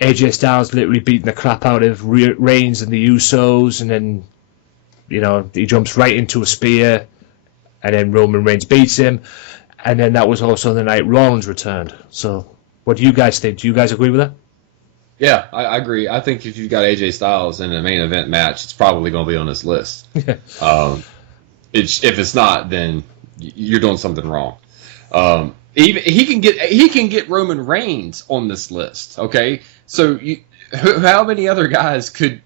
AJ Styles literally beating the crap out of Reigns and the Usos, and then he jumps right into a spear, and then Roman Reigns beats him, and then that was also the night Rollins returned. So, what do you guys think? Do you guys agree with that? Yeah, I agree. I think if you've got AJ Styles in a main event match, it's probably going to be on this list. If it's not, then you're doing something wrong. Even he can get Roman Reigns on this list. Okay, so how many other guys could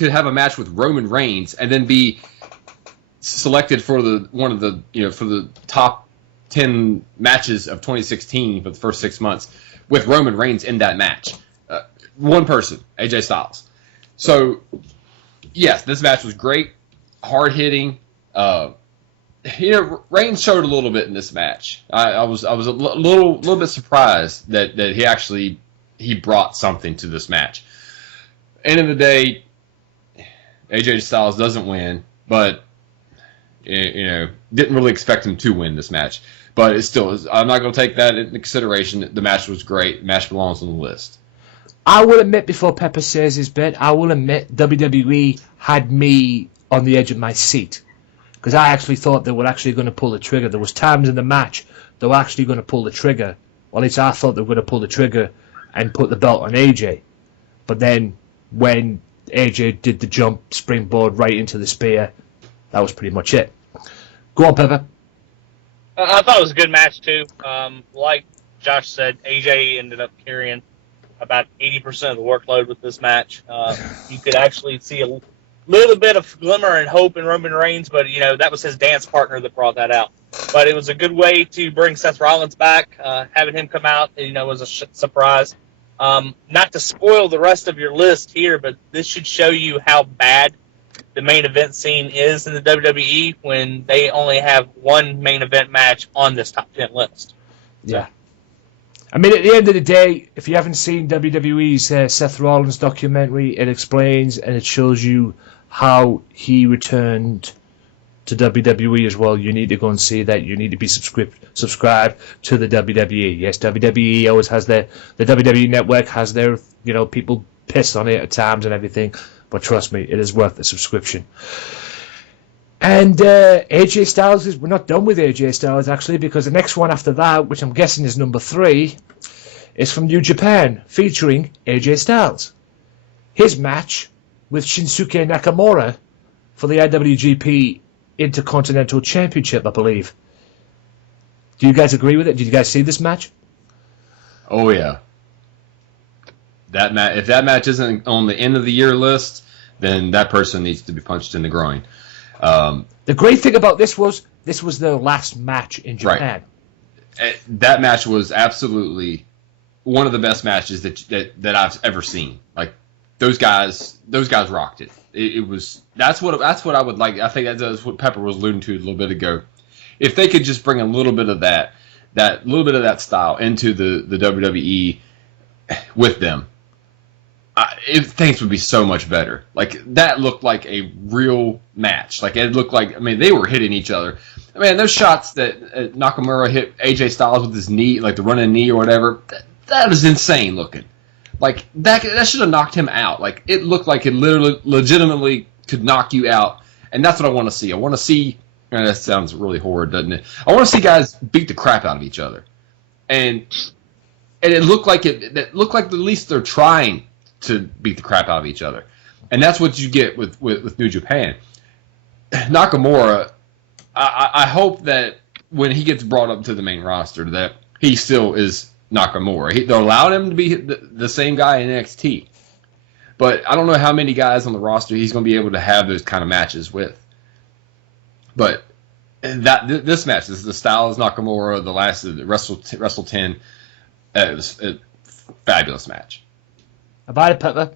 have a match with Roman Reigns and then be selected for the top 10 matches of 2016 for the first 6 months with Roman Reigns in that match? One person, AJ Styles. So yes, this match was great, hard hitting. Reigns showed a little bit in this match. I was a little bit surprised that he brought something to this match. End of the day, AJ Styles doesn't win, but didn't really expect him to win this match. But it still is. I'm not going to take that into consideration. The match was great. The match belongs on the list. I will admit, before Pepper says his bit, I will admit WWE had me on the edge of my seat. Because I actually thought they were actually going to pull the trigger. There was times in the match they were actually going to pull the trigger. Or at least I thought they were going to pull the trigger and put the belt on AJ. But then when AJ did the jump, springboard right into the spear, that was pretty much it. Go on, Pepper. I thought it was a good match, too. Like Josh said, AJ ended up carrying about 80% of the workload with this match. You could actually see a little bit of glimmer and hope in Roman Reigns, but, that was his dance partner that brought that out. But it was a good way to bring Seth Rollins back. Having him come out, was a surprise. Not to spoil the rest of your list here, but this should show you how bad the main event scene is in the WWE when they only have one main event match on this top 10 list. Yeah. I mean, at the end of the day, if you haven't seen WWE's Seth Rollins documentary, it explains and it shows you how he returned to WWE as well. You need to go and see that. You need to be subscribed to the WWE. Yes, WWE always has the WWE Network has their, people piss on it at times and everything. But trust me, it is worth the subscription. And AJ Styles, we're not done with AJ Styles, actually, because the next one after that, which I'm guessing is number 3, is from New Japan, featuring AJ Styles. His match with Shinsuke Nakamura for the IWGP Intercontinental Championship, I believe. Do you guys agree with it? Did you guys see this match? Oh, yeah. If that match isn't on the end of the year list, then that person needs to be punched in the groin. The great thing about this was their last match in Japan. Right. That match was absolutely one of the best matches that I've ever seen. Like those guys rocked it. It was that's what I would like. I think that's what Pepper was alluding to a little bit ago. If they could just bring a little bit of that little bit of that style into the WWE with them, things would be so much better. Like that looked like a real match. Like it looked like they were hitting each other. Those shots that Nakamura hit AJ Styles with his knee, like the running knee or whatever, that was insane looking. Like that should have knocked him out. Like it looked like it legitimately could knock you out, and that's what I want to see. I want to see. And that sounds really horrid, doesn't it? I want to see guys beat the crap out of each other, and it looked like at least they're trying to beat the crap out of each other, and that's what you get with New Japan. Nakamura, I hope that when he gets brought up to the main roster, that he still is Nakamura. They're allowing him to be the same guy in NXT, but I don't know how many guys on the roster he's going to be able to have those kind of matches with. But this match is the Styles Nakamura, the last of the Wrestle 10. It was a fabulous match. About it, Pepper?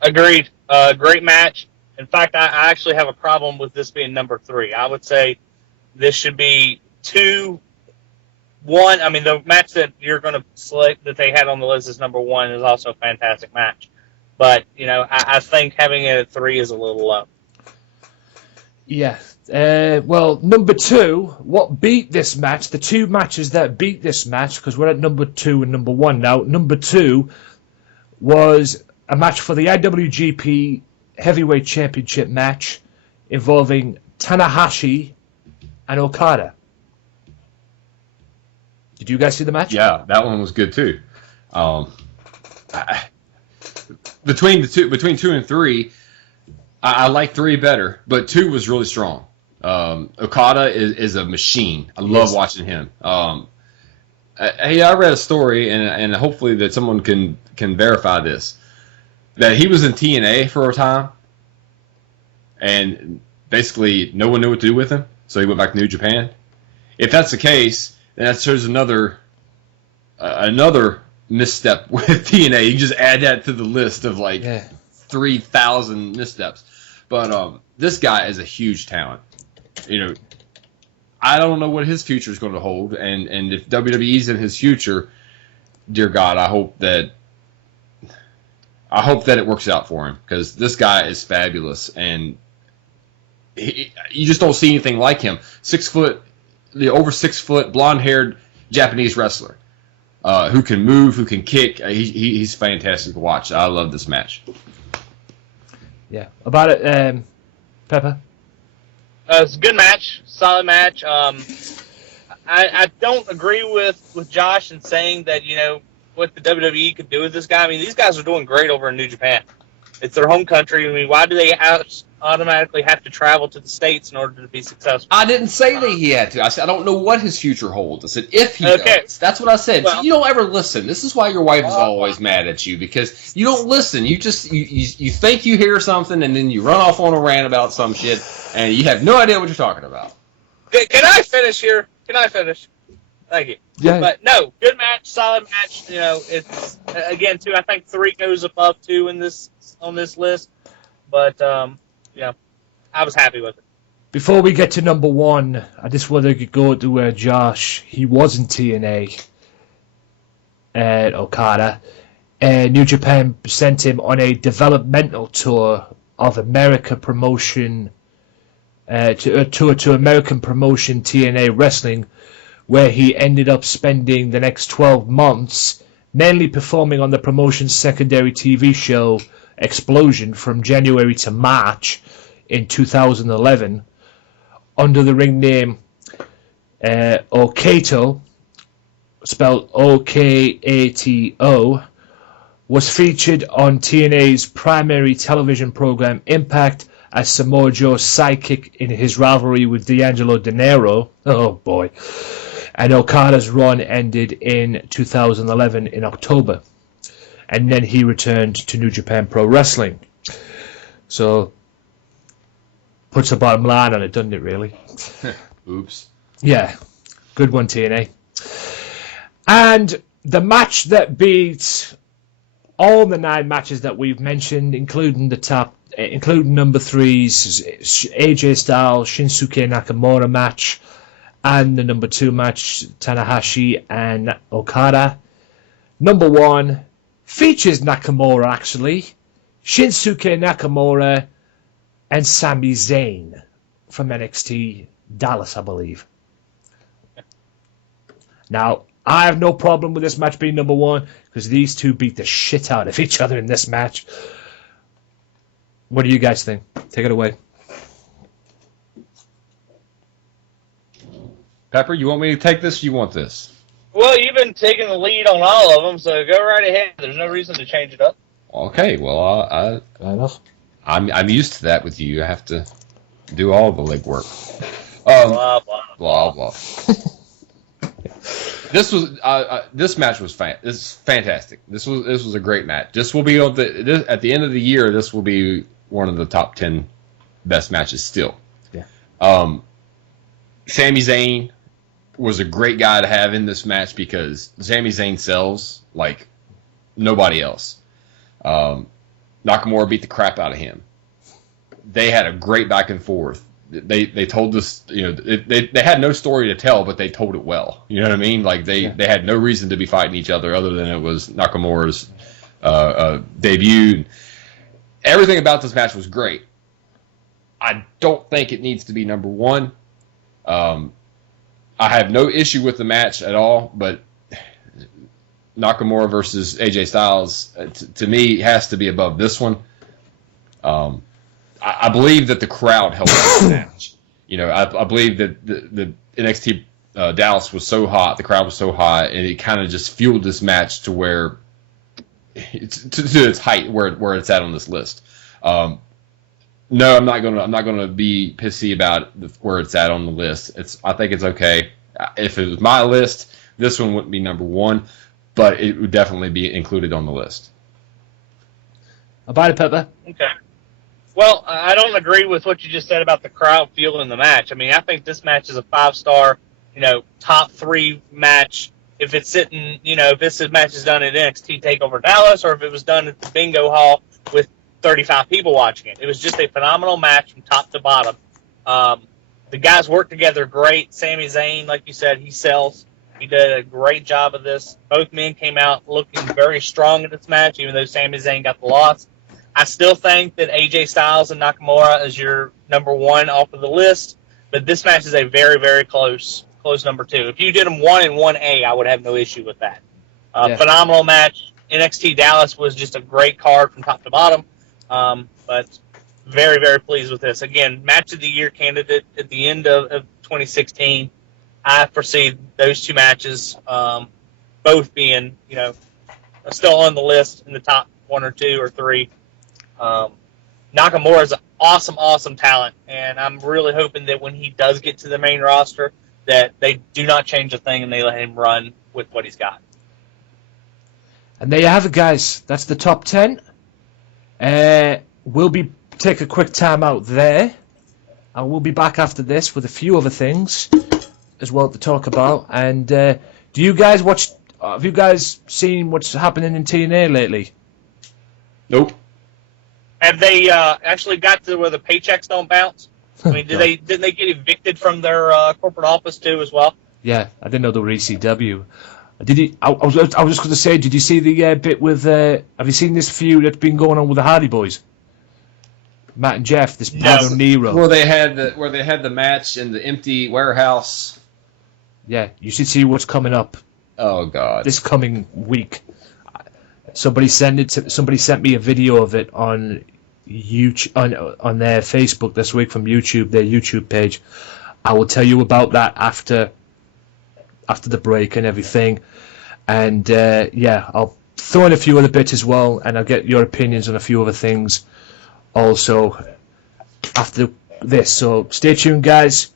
Agreed. Great match. In fact, I actually have a problem with this being number 3. I would say this should be 2, 1. The match that you're going to select that they had on the list is number 1 is also a fantastic match. But, I think having it at 3 is a little low. Yeah. Well, number 2, what beat this match, the 2 matches that beat this match, because we're at number 2 and number 1 now, number 2 was a match for the IWGP Heavyweight Championship match involving Tanahashi and Okada. Did you guys see the match? Yeah, that one was good too. Between 2 and 3, I like 3 better, but 2 was really strong. Okada is a machine. I love watching him. Hey, I read a story, and hopefully that someone can verify this, that he was in TNA for a time, and basically no one knew what to do with him, so he went back to New Japan. If that's the case, then that shows another misstep with TNA. You can just add that to the list of 3,000 missteps. But this guy is a huge talent. I don't know what his future is going to hold, and if WWE's in his future, dear God, I hope that it works out for him, because this guy is fabulous, and you just don't see anything like him. 6 foot, over 6 foot, blonde-haired Japanese wrestler who can move, who can kick. He's fantastic to watch. I love this match. Yeah, about it, Pepper. It's a good match, solid match. I don't agree with Josh in saying that, what the WWE could do with this guy. I mean, these guys are doing great over in New Japan. It's their home country. I mean, why do they automatically have to travel to the States in order to be successful? I didn't say that he had to. I said I don't know what his future holds. I said if he does. That's what I said. Well, so you don't ever listen. This is why your wife is always mad at you, because you don't listen. You just you think you hear something, and then you run off on a rant about some shit, and you have no idea what you're talking about. Can I finish here? Can I finish? Thank you. Yeah. But no, good match, solid match. It's again too. I think 3 goes above 2 on this list. But I was happy with it. Before we get to number 1, I just wanted to go to Josh. He was in TNA at Okada. New Japan sent him on a developmental tour of America promotion, to American promotion TNA Wrestling, where he ended up spending the next 12 months mainly performing on the promotion's secondary TV show Explosion from January to March in 2011 under the ring name Okato, spelled O-K-A-T-O, was featured on TNA's primary television program Impact as Samoa Joe's sidekick in his rivalry with D'Angelo De Niro. Oh boy. And Okada's run ended in 2011 in October. And then he returned to New Japan Pro Wrestling. So, puts a bottom line on it, doesn't it, really? Oops. Yeah. Good one, TNA. And the match that beat all the 9 matches that we've mentioned, including number 3's AJ Styles, Shinsuke Nakamura match, and the number 2 match, Tanahashi and Okada. Number 1 features Nakamura, actually. Shinsuke Nakamura and Sami Zayn from NXT Dallas, I believe. Now, I have no problem with this match being number 1, because these two beat the shit out of each other in this match. What do you guys think? Take it away. Pepper, you want me to take this? Or you want this? Well, you've been taking the lead on all of them, so go right ahead. There's no reason to change it up. Okay, well, Fair enough. I'm used to that with you. I have to do all the legwork. Blah, blah, blah, blah. This match was fantastic. This was a great match. This will be at the end of the year. This will be one of the top 10 best matches still. Yeah. Sami Zayn was a great guy to have in this match because Sami Zayn sells like nobody else. Nakamura beat the crap out of him. They had a great back and forth. They told us, they had no story to tell, but they told it well. You know what I mean? Like they had no reason to be fighting each other other than it was Nakamura's debut. Everything about this match was great. I don't think it needs to be number 1. I have no issue with the match at all, but Nakamura versus AJ Styles, to me, has to be above this one. I believe that the crowd helped the match. I believe that the NXT Dallas was so hot, the crowd was so hot, and it kind of just fueled this match to where to its height, where it's at on this list. No, I'm not gonna be pissy about where it's at on the list. I think it's okay. If it was my list, this one wouldn't be number 1, but it would definitely be included on the list. About it, Pepper. Okay. Well, I don't agree with what you just said about the crowd fueling the match. I mean, I think this match is a 5-star, top 3 match. If it's sitting, if this match is done at NXT TakeOver Dallas, or if it was done at the Bingo Hall with 35 people watching it. It was just a phenomenal match from top to bottom. The guys work together great. Sami Zayn, like you said, he sells. He did a great job of this. Both men came out looking very strong in this match, even though Sami Zayn got the loss. I still think that AJ Styles and Nakamura is your number one off of the list, but this match is a very, very close number two. If you did them 1 and 1A, I would have no issue with that. Phenomenal match. NXT Dallas was just a great card from top to bottom, but very, very pleased with this. Again, match of the year candidate at the end of 2016. I foresee those two matches both being, still on the list in the top 1 or 2 or 3. Nakamura is an awesome, awesome talent, and I'm really hoping that when he does get to the main roster, that they do not change a thing and they let him run with what he's got. And there you have it, guys. That's the top 10. We'll take a quick time out there, and we'll be back after this with a few other things as well to talk about. And do you guys watch? Have you guys seen what's happening in TNA lately? Nope. Have they actually got to where the paychecks don't bounce? I mean, didn't they get evicted from their corporate office too as well? Yeah, I didn't know they were ECW. I was just going to say, did you see the bit with? Have you seen this feud that's been going on with the Hardy Boys? Matt and Jeff, this Brother Nero. Where they had the match in the empty warehouse. Yeah, you should see what's coming up. Oh God! This coming week, somebody sent me a video of it on YouTube, on their Facebook this week from YouTube, their YouTube page. I will tell you about that after the break and everything, and I'll throw in a few other bits as well, and I'll get your opinions on a few other things also after this. So stay tuned, guys.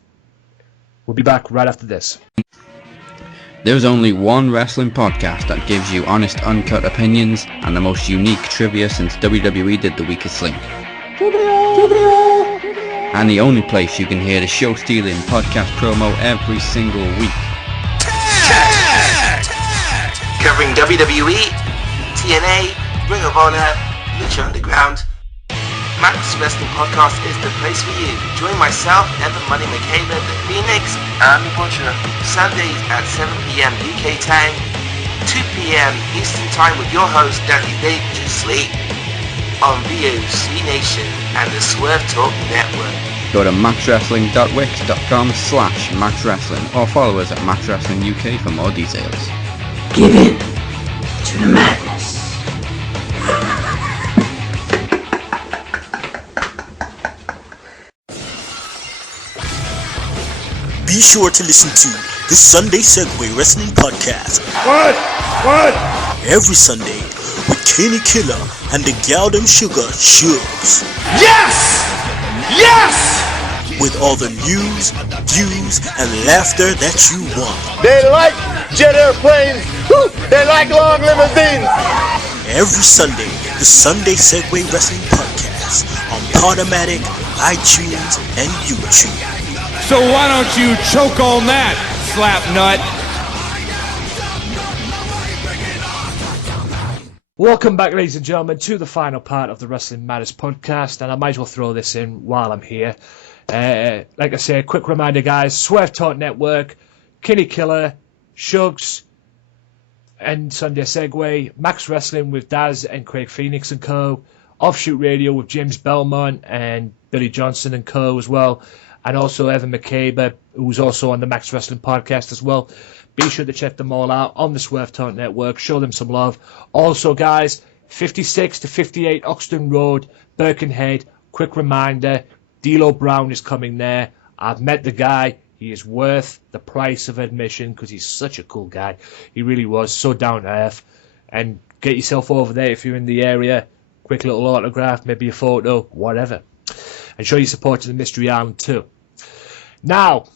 We'll be back right after this. There's only one wrestling podcast that gives you honest, uncut opinions and the most unique trivia since WWE did The Weakest Link. And the only place you can hear the show-stealing podcast promo every single week. Covering WWE, TNA, Ring of Honor, Lucha Underground. Max Wrestling Podcast is the place for you. Join myself, Evan Money McCabe, the Phoenix, and the Butcher. Sundays at 7 p.m. UK time, 2 p.m. Eastern time with your host, Danny Dangerously, on VOC Nation and the Swerve Talk Network. Go to maxwrestling.wix.com/maxwrestling or follow us at maxwrestlinguk for more details. Give in to the madness. Be sure to listen to the Sunday Segway Wrestling Podcast. What? Every Sunday with Kenny Killer and the Galdem Sugar Shugs. Yes! Yes! With all the news, views, and laughter that you want. They like jet airplanes. Woo! They like long limousines. Every Sunday, the Sunday Segway Wrestling Podcast on Podomatic, iTunes, and YouTube. So why don't you choke on that, slap nut? Welcome back, ladies and gentlemen, to the final part of the Wrestling Matters podcast, and I might as well throw this in while I'm here. Like I say, quick reminder, guys, Swerve Talk Network, Kenny Killer, Shugs, and Sunday Segway, Max Wrestling with Daz and Craig Phoenix and co, Offshoot Radio with James Belmont and Billy Johnson and co as well, and also Evan McCabe, who's also on the Max Wrestling podcast as well. Be sure to check them all out on the Swerve Talk Network. Show them some love. Also, guys, 56 to 58 Oxton Road, Birkenhead. Quick reminder, D'Lo Brown is coming there. I've met the guy. He is worth the price of admission because he's such a cool guy. He really was, so down to earth. And get yourself over there if you're in the area. Quick little autograph, maybe a photo, whatever. And show your support to the Mystery Island too. Now,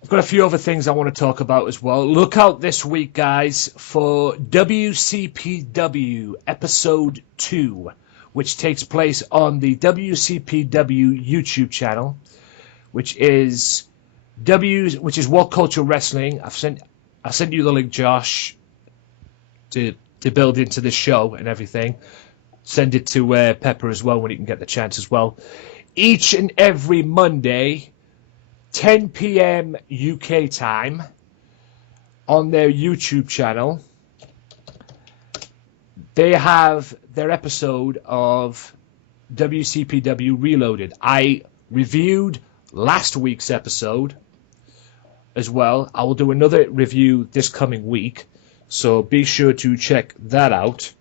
I've got a few other things I want to talk about as well. Look out this week, guys, for WCPW Episode 2, which takes place on the WCPW YouTube channel, which is What Culture Wrestling. I sent you the link, Josh, to build into this show and everything. Send it to Pepper as well when he can get the chance as well. each and every Monday, 10 p.m. UK time, on their YouTube channel. They have their episode of WCPW Reloaded. I reviewed last week's episode as well. I will do another review this coming week, so be sure to check that out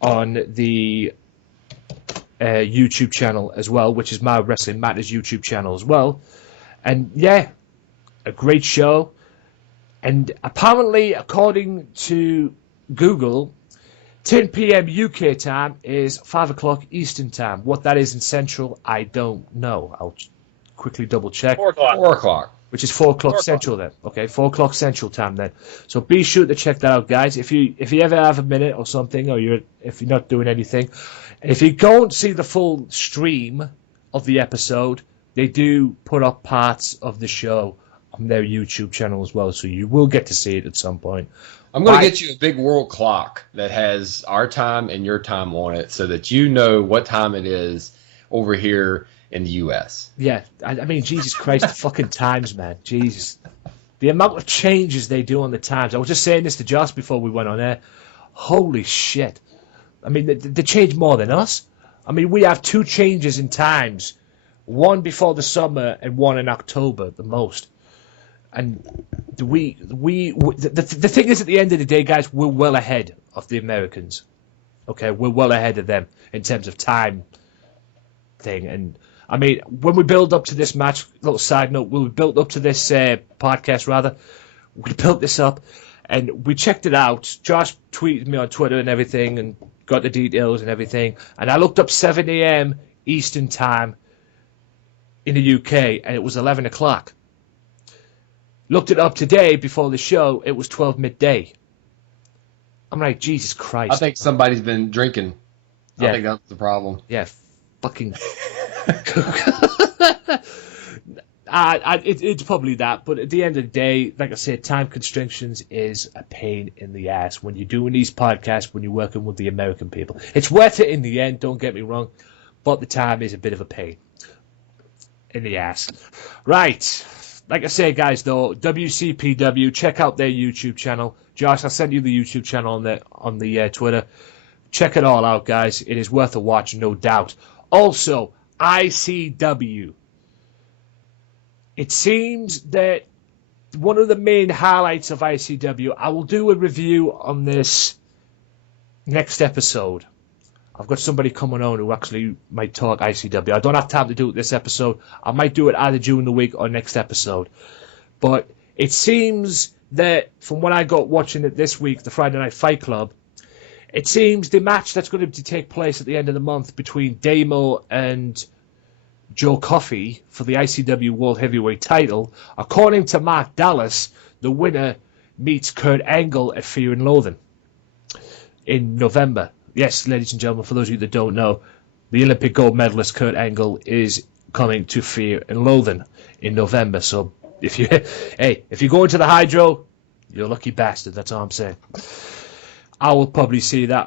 on the YouTube channel as well, which is my Wrestling Matters YouTube channel as well. And yeah, a great show. And apparently, according to Google, 10 p.m. UK time is 5 o'clock Eastern time. What that is in Central, I don't know. I'll quickly double check. 4 o'clock. 4 o'clock. Which is 4 o'clock Central then. Okay, 4 o'clock Central time then. So be sure to check that out, guys. If you ever have a minute or something, or if you're not doing anything, if you go and see the full stream of the episode, they do put up parts of the show on their YouTube channel as well, so you will get to see it at some point. I'm going to get you a big world clock that has our time and your time on it so that you know what time it is over here in the U.S. Yeah, I mean, Jesus Christ, the fucking times, man. Jesus. The amount of changes they do on the times. I was just saying this to Josh before we went on air. Holy shit. I mean, they change more than us. I mean, we have 2 changes in times. One before the summer and one in October, the most. And the thing is, at the end of the day, guys, we're well ahead of the Americans. Okay, we're well ahead of them in terms of time thing. And I mean, when we build up to this match, little side note, when we built up to this podcast, rather, we built this up and we checked it out. Josh tweeted me on Twitter and everything and got the details and everything. And I looked up 7 a.m. Eastern time in the UK and it was 11 o'clock. Looked it up today before the show, it was 12 midday. I'm like, Jesus Christ. I think somebody's been drinking. Yeah. I think that's the problem. Yeah, fucking... it's probably that, but at the end of the day, like I said, time constrictions is a pain in the ass when you're doing these podcasts, when you're working with the American people. It's worth it in the end, don't get me wrong, but the time is a bit of a pain in the ass. Right. Like I say, guys, though, WCPW, check out their YouTube channel. Josh, I sent you the YouTube channel on the Twitter. Check it all out, guys. It is worth a watch, no doubt. Also, ICW. It seems that one of the main highlights of ICW, I will do a review on this next episode. I've got somebody coming on who actually might talk ICW. I don't have time to do it this episode. I might do it either during the week or next episode. But it seems that from what I got watching it this week, the Friday Night Fight Club, it seems the match that's going to take place at the end of the month between Damo and Joe Coffey for the ICW World Heavyweight title, according to Mark Dallas, the winner meets Kurt Angle at Fear and Loathing in November. Yes, ladies and gentlemen, for those of you that don't know, the Olympic gold medalist Kurt Angle is coming to Fear and Loathing in November. So if you go into the Hydro, you're a lucky bastard. That's all I'm saying. I will probably see that.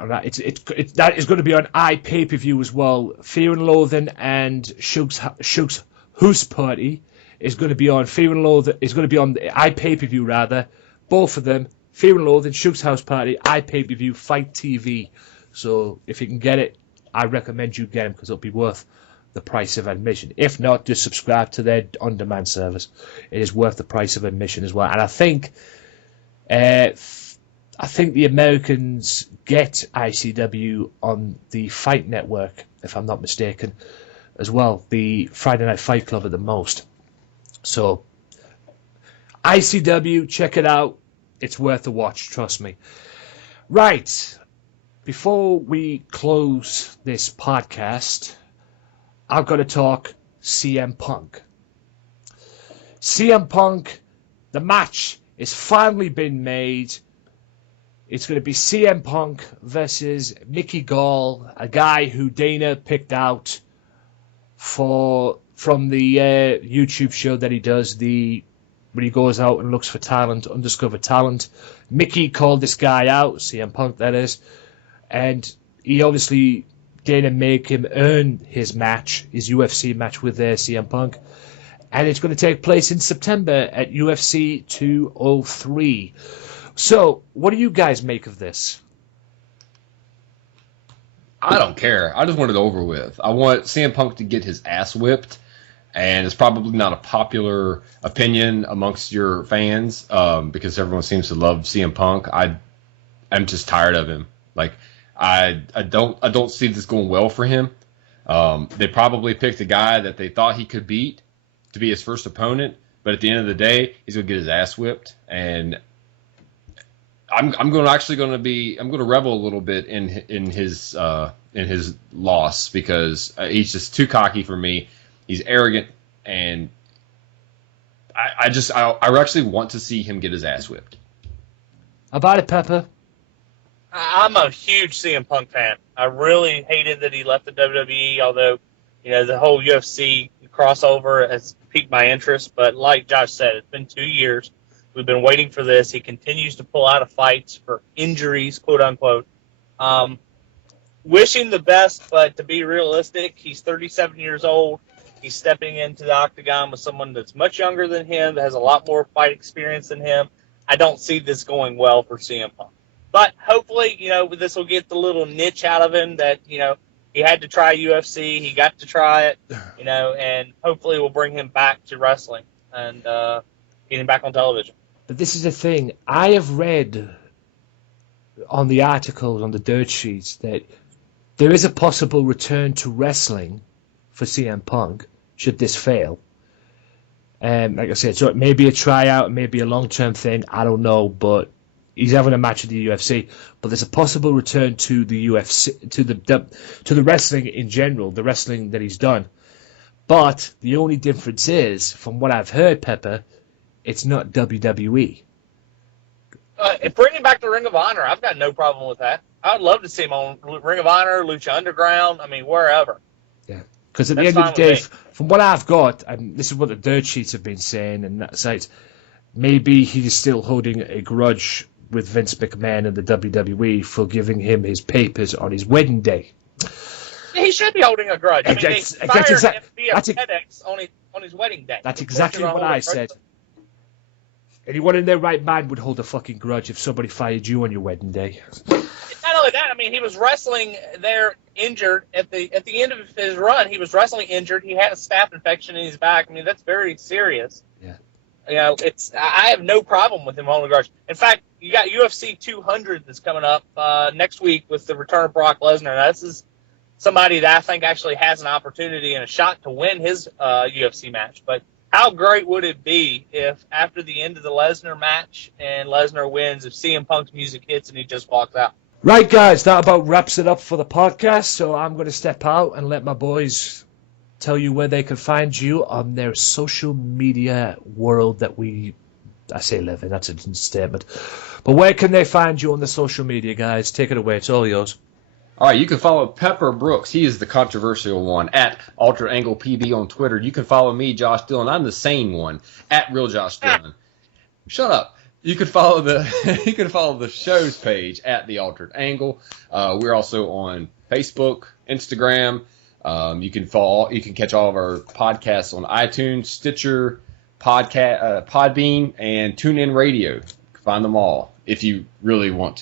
That is going to be on iPay-per-view as well. Fear and Loathing and Shug's House Party is going to be on Fear and Loathing. Is going to be on the iPay-per-view rather. Both of them, Fear and Loathing, Shug's House Party, iPay-per-view, Fight TV. So if you can get it, I recommend you get them because it'll be worth the price of admission. If not, just subscribe to their on-demand service. It is worth the price of admission as well. And I think the Americans get ICW on the Fight Network, if I'm not mistaken, as well. The Friday Night Fight Club at the most. So, ICW, check it out. It's worth a watch, trust me. Right. Before we close this podcast, I've got to talk CM Punk. CM Punk, the match has finally been made. It's going to be CM Punk versus Mickey Gall, a guy who Dana picked out from the YouTube show that he does, when he goes out and looks for talent, undiscovered talent. Mickey called this guy out, CM Punk that is, and he obviously Dana make him earn his UFC match with CM Punk. And it's going to take place in September at UFC 203. So, what do you guys make of this? I don't care. I just want it over with. I want CM Punk to get his ass whipped, and it's probably not a popular opinion amongst your fans because everyone seems to love CM Punk. I'm just tired of him. Like I don't see this going well for him. They probably picked a guy that they thought he could beat to be his first opponent, but at the end of the day, he's gonna get his ass whipped, and I'm going to revel a little bit in his loss because he's just too cocky for me. He's arrogant, and I actually want to see him get his ass whipped. How about it, Pepper? I'm a huge CM Punk fan. I really hated that he left the WWE, although, the whole UFC crossover has piqued my interest. But like Josh said, it's been 2 years. We've been waiting for this. He continues to pull out of fights for injuries, quote unquote. Wishing the best, but to be realistic, he's 37 years old. He's stepping into the octagon with someone that's much younger than him, that has a lot more fight experience than him. I don't see this going well for CM Punk. But hopefully, this will get the little niche out of him that, he had to try UFC. He got to try it, and hopefully we'll bring him back to wrestling and get him back on television. But this is the thing. I have read on the articles, on the dirt sheets, that there is a possible return to wrestling for CM Punk should this fail. Like I said, so it may be a tryout, it may be a long-term thing, I don't know, but he's having a match at the UFC. But there's a possible return to the UFC, to the wrestling in general, the wrestling that he's done. But the only difference is, from what I've heard, Pepper, it's not WWE. Bringing back the Ring of Honor, I've got no problem with that. I would love to see him on Ring of Honor, Lucha Underground, wherever. Yeah, because at the end of the day, from what I've got, and this is what the dirt sheets have been saying, and that site, maybe he's still holding a grudge with Vince McMahon and the WWE for giving him his papers on his wedding day. Yeah, he should be holding a grudge. They fired him via FedEx on his wedding day. That's exactly what I said. Anyone in their right mind would hold a fucking grudge if somebody fired you on your wedding day. Not only that, he was wrestling there injured at the end of his run. He was wrestling injured. He had a staph infection in his back. That's very serious. Yeah. I have no problem with him holding a grudge. In fact, you got UFC 200 that's coming up next week with the return of Brock Lesnar. This is somebody that I think actually has an opportunity and a shot to win his UFC match. But how great would it be if after the end of the Lesnar match and Lesnar wins, if CM Punk's music hits and he just walks out? Right, guys, that about wraps it up for the podcast. So I'm going to step out and let my boys tell you where they can find you on their social media world that I say live in, that's a statement. But where can they find you on the social media, guys? Take it away, it's all yours. All right, you can follow Pepper Brooks. He is the controversial one, at Altered Angle PB on Twitter. You can follow me, Josh Dillon. I'm the sane one, at Real Josh Dillon. Shut up. You can follow the show's page at The Altered Angle. We're also on Facebook, Instagram. You can catch all of our podcasts on iTunes, Stitcher, Podbean, and TuneIn Radio. Find them all if you really want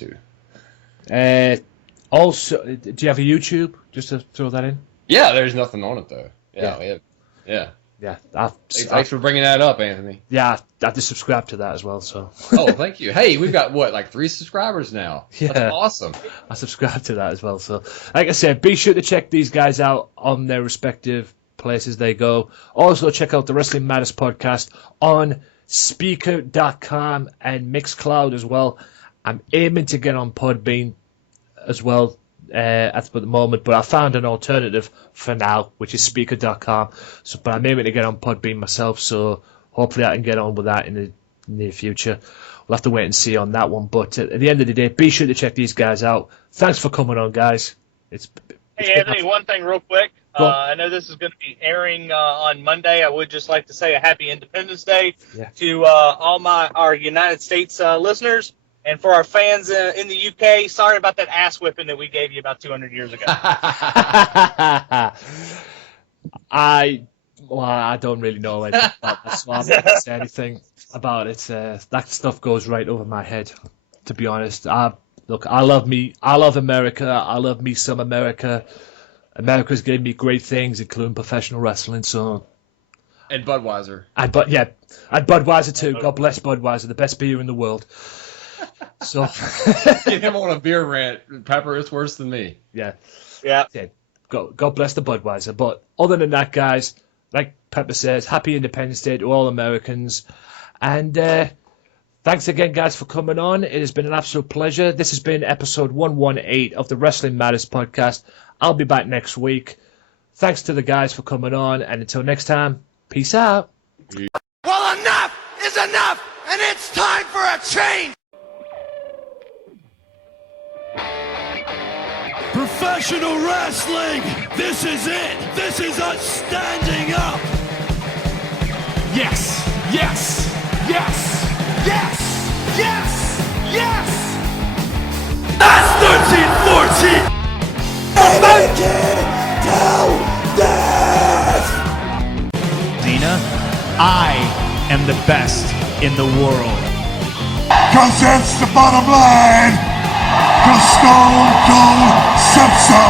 to. Also, do you have a YouTube? Just to throw that in. Yeah, there's nothing on it though. Yeah. Thanks for bringing that up, Anthony. Yeah, I have to subscribe to that as well. So. Oh, thank you. Hey, we've got like 3 subscribers now. Yeah, that's awesome. I subscribe to that as well. So, like I said, be sure to check these guys out on their respective places they go. Also, check out the Wrestling Matters podcast on Speaker.com and Mixcloud as well. I'm aiming to get on Podbean as well at the moment, but I found an alternative for now, which is Speaker.com. So, but I'm aiming to get on Podbean myself, so hopefully I can get on with that in the near future. We'll have to wait and see on that one. But at the end of the day, be sure to check these guys out. Thanks for coming on, guys. Hey, Anthony, one thing real quick. I know this is going to be airing on Monday. I would just like to say a happy Independence Day to all our United States listeners. And for our fans in the UK, sorry about that ass whipping that we gave you about 200 years ago. I don't really know anything about that, so I'm not going to say anything about it. That stuff goes right over my head, to be honest. Look, I love America. I love me some America. America's given me great things, including professional wrestling. So, and Budweiser. And Budweiser too. God bless Budweiser, the best beer in the world. So, get him on a beer rant. Pepper, it's worse than me. Yeah. God bless the Budweiser. But other than that, guys, like Pepper says, happy Independence Day to all Americans. And thanks again, guys, for coming on. It has been an absolute pleasure. This has been episode 118 of the Wrestling Matters podcast. I'll be back next week. Thanks to the guys for coming on. And until next time, peace out. Well, enough is enough, and it's time for a change. Professional wrestling, this is it. This is us standing up. Yes, yes, yes, yes, yes, yes. That's 13-14. Make it till death. Cena, I am the best in the world. Cause that's the bottom line. Cause Stone Cold said so.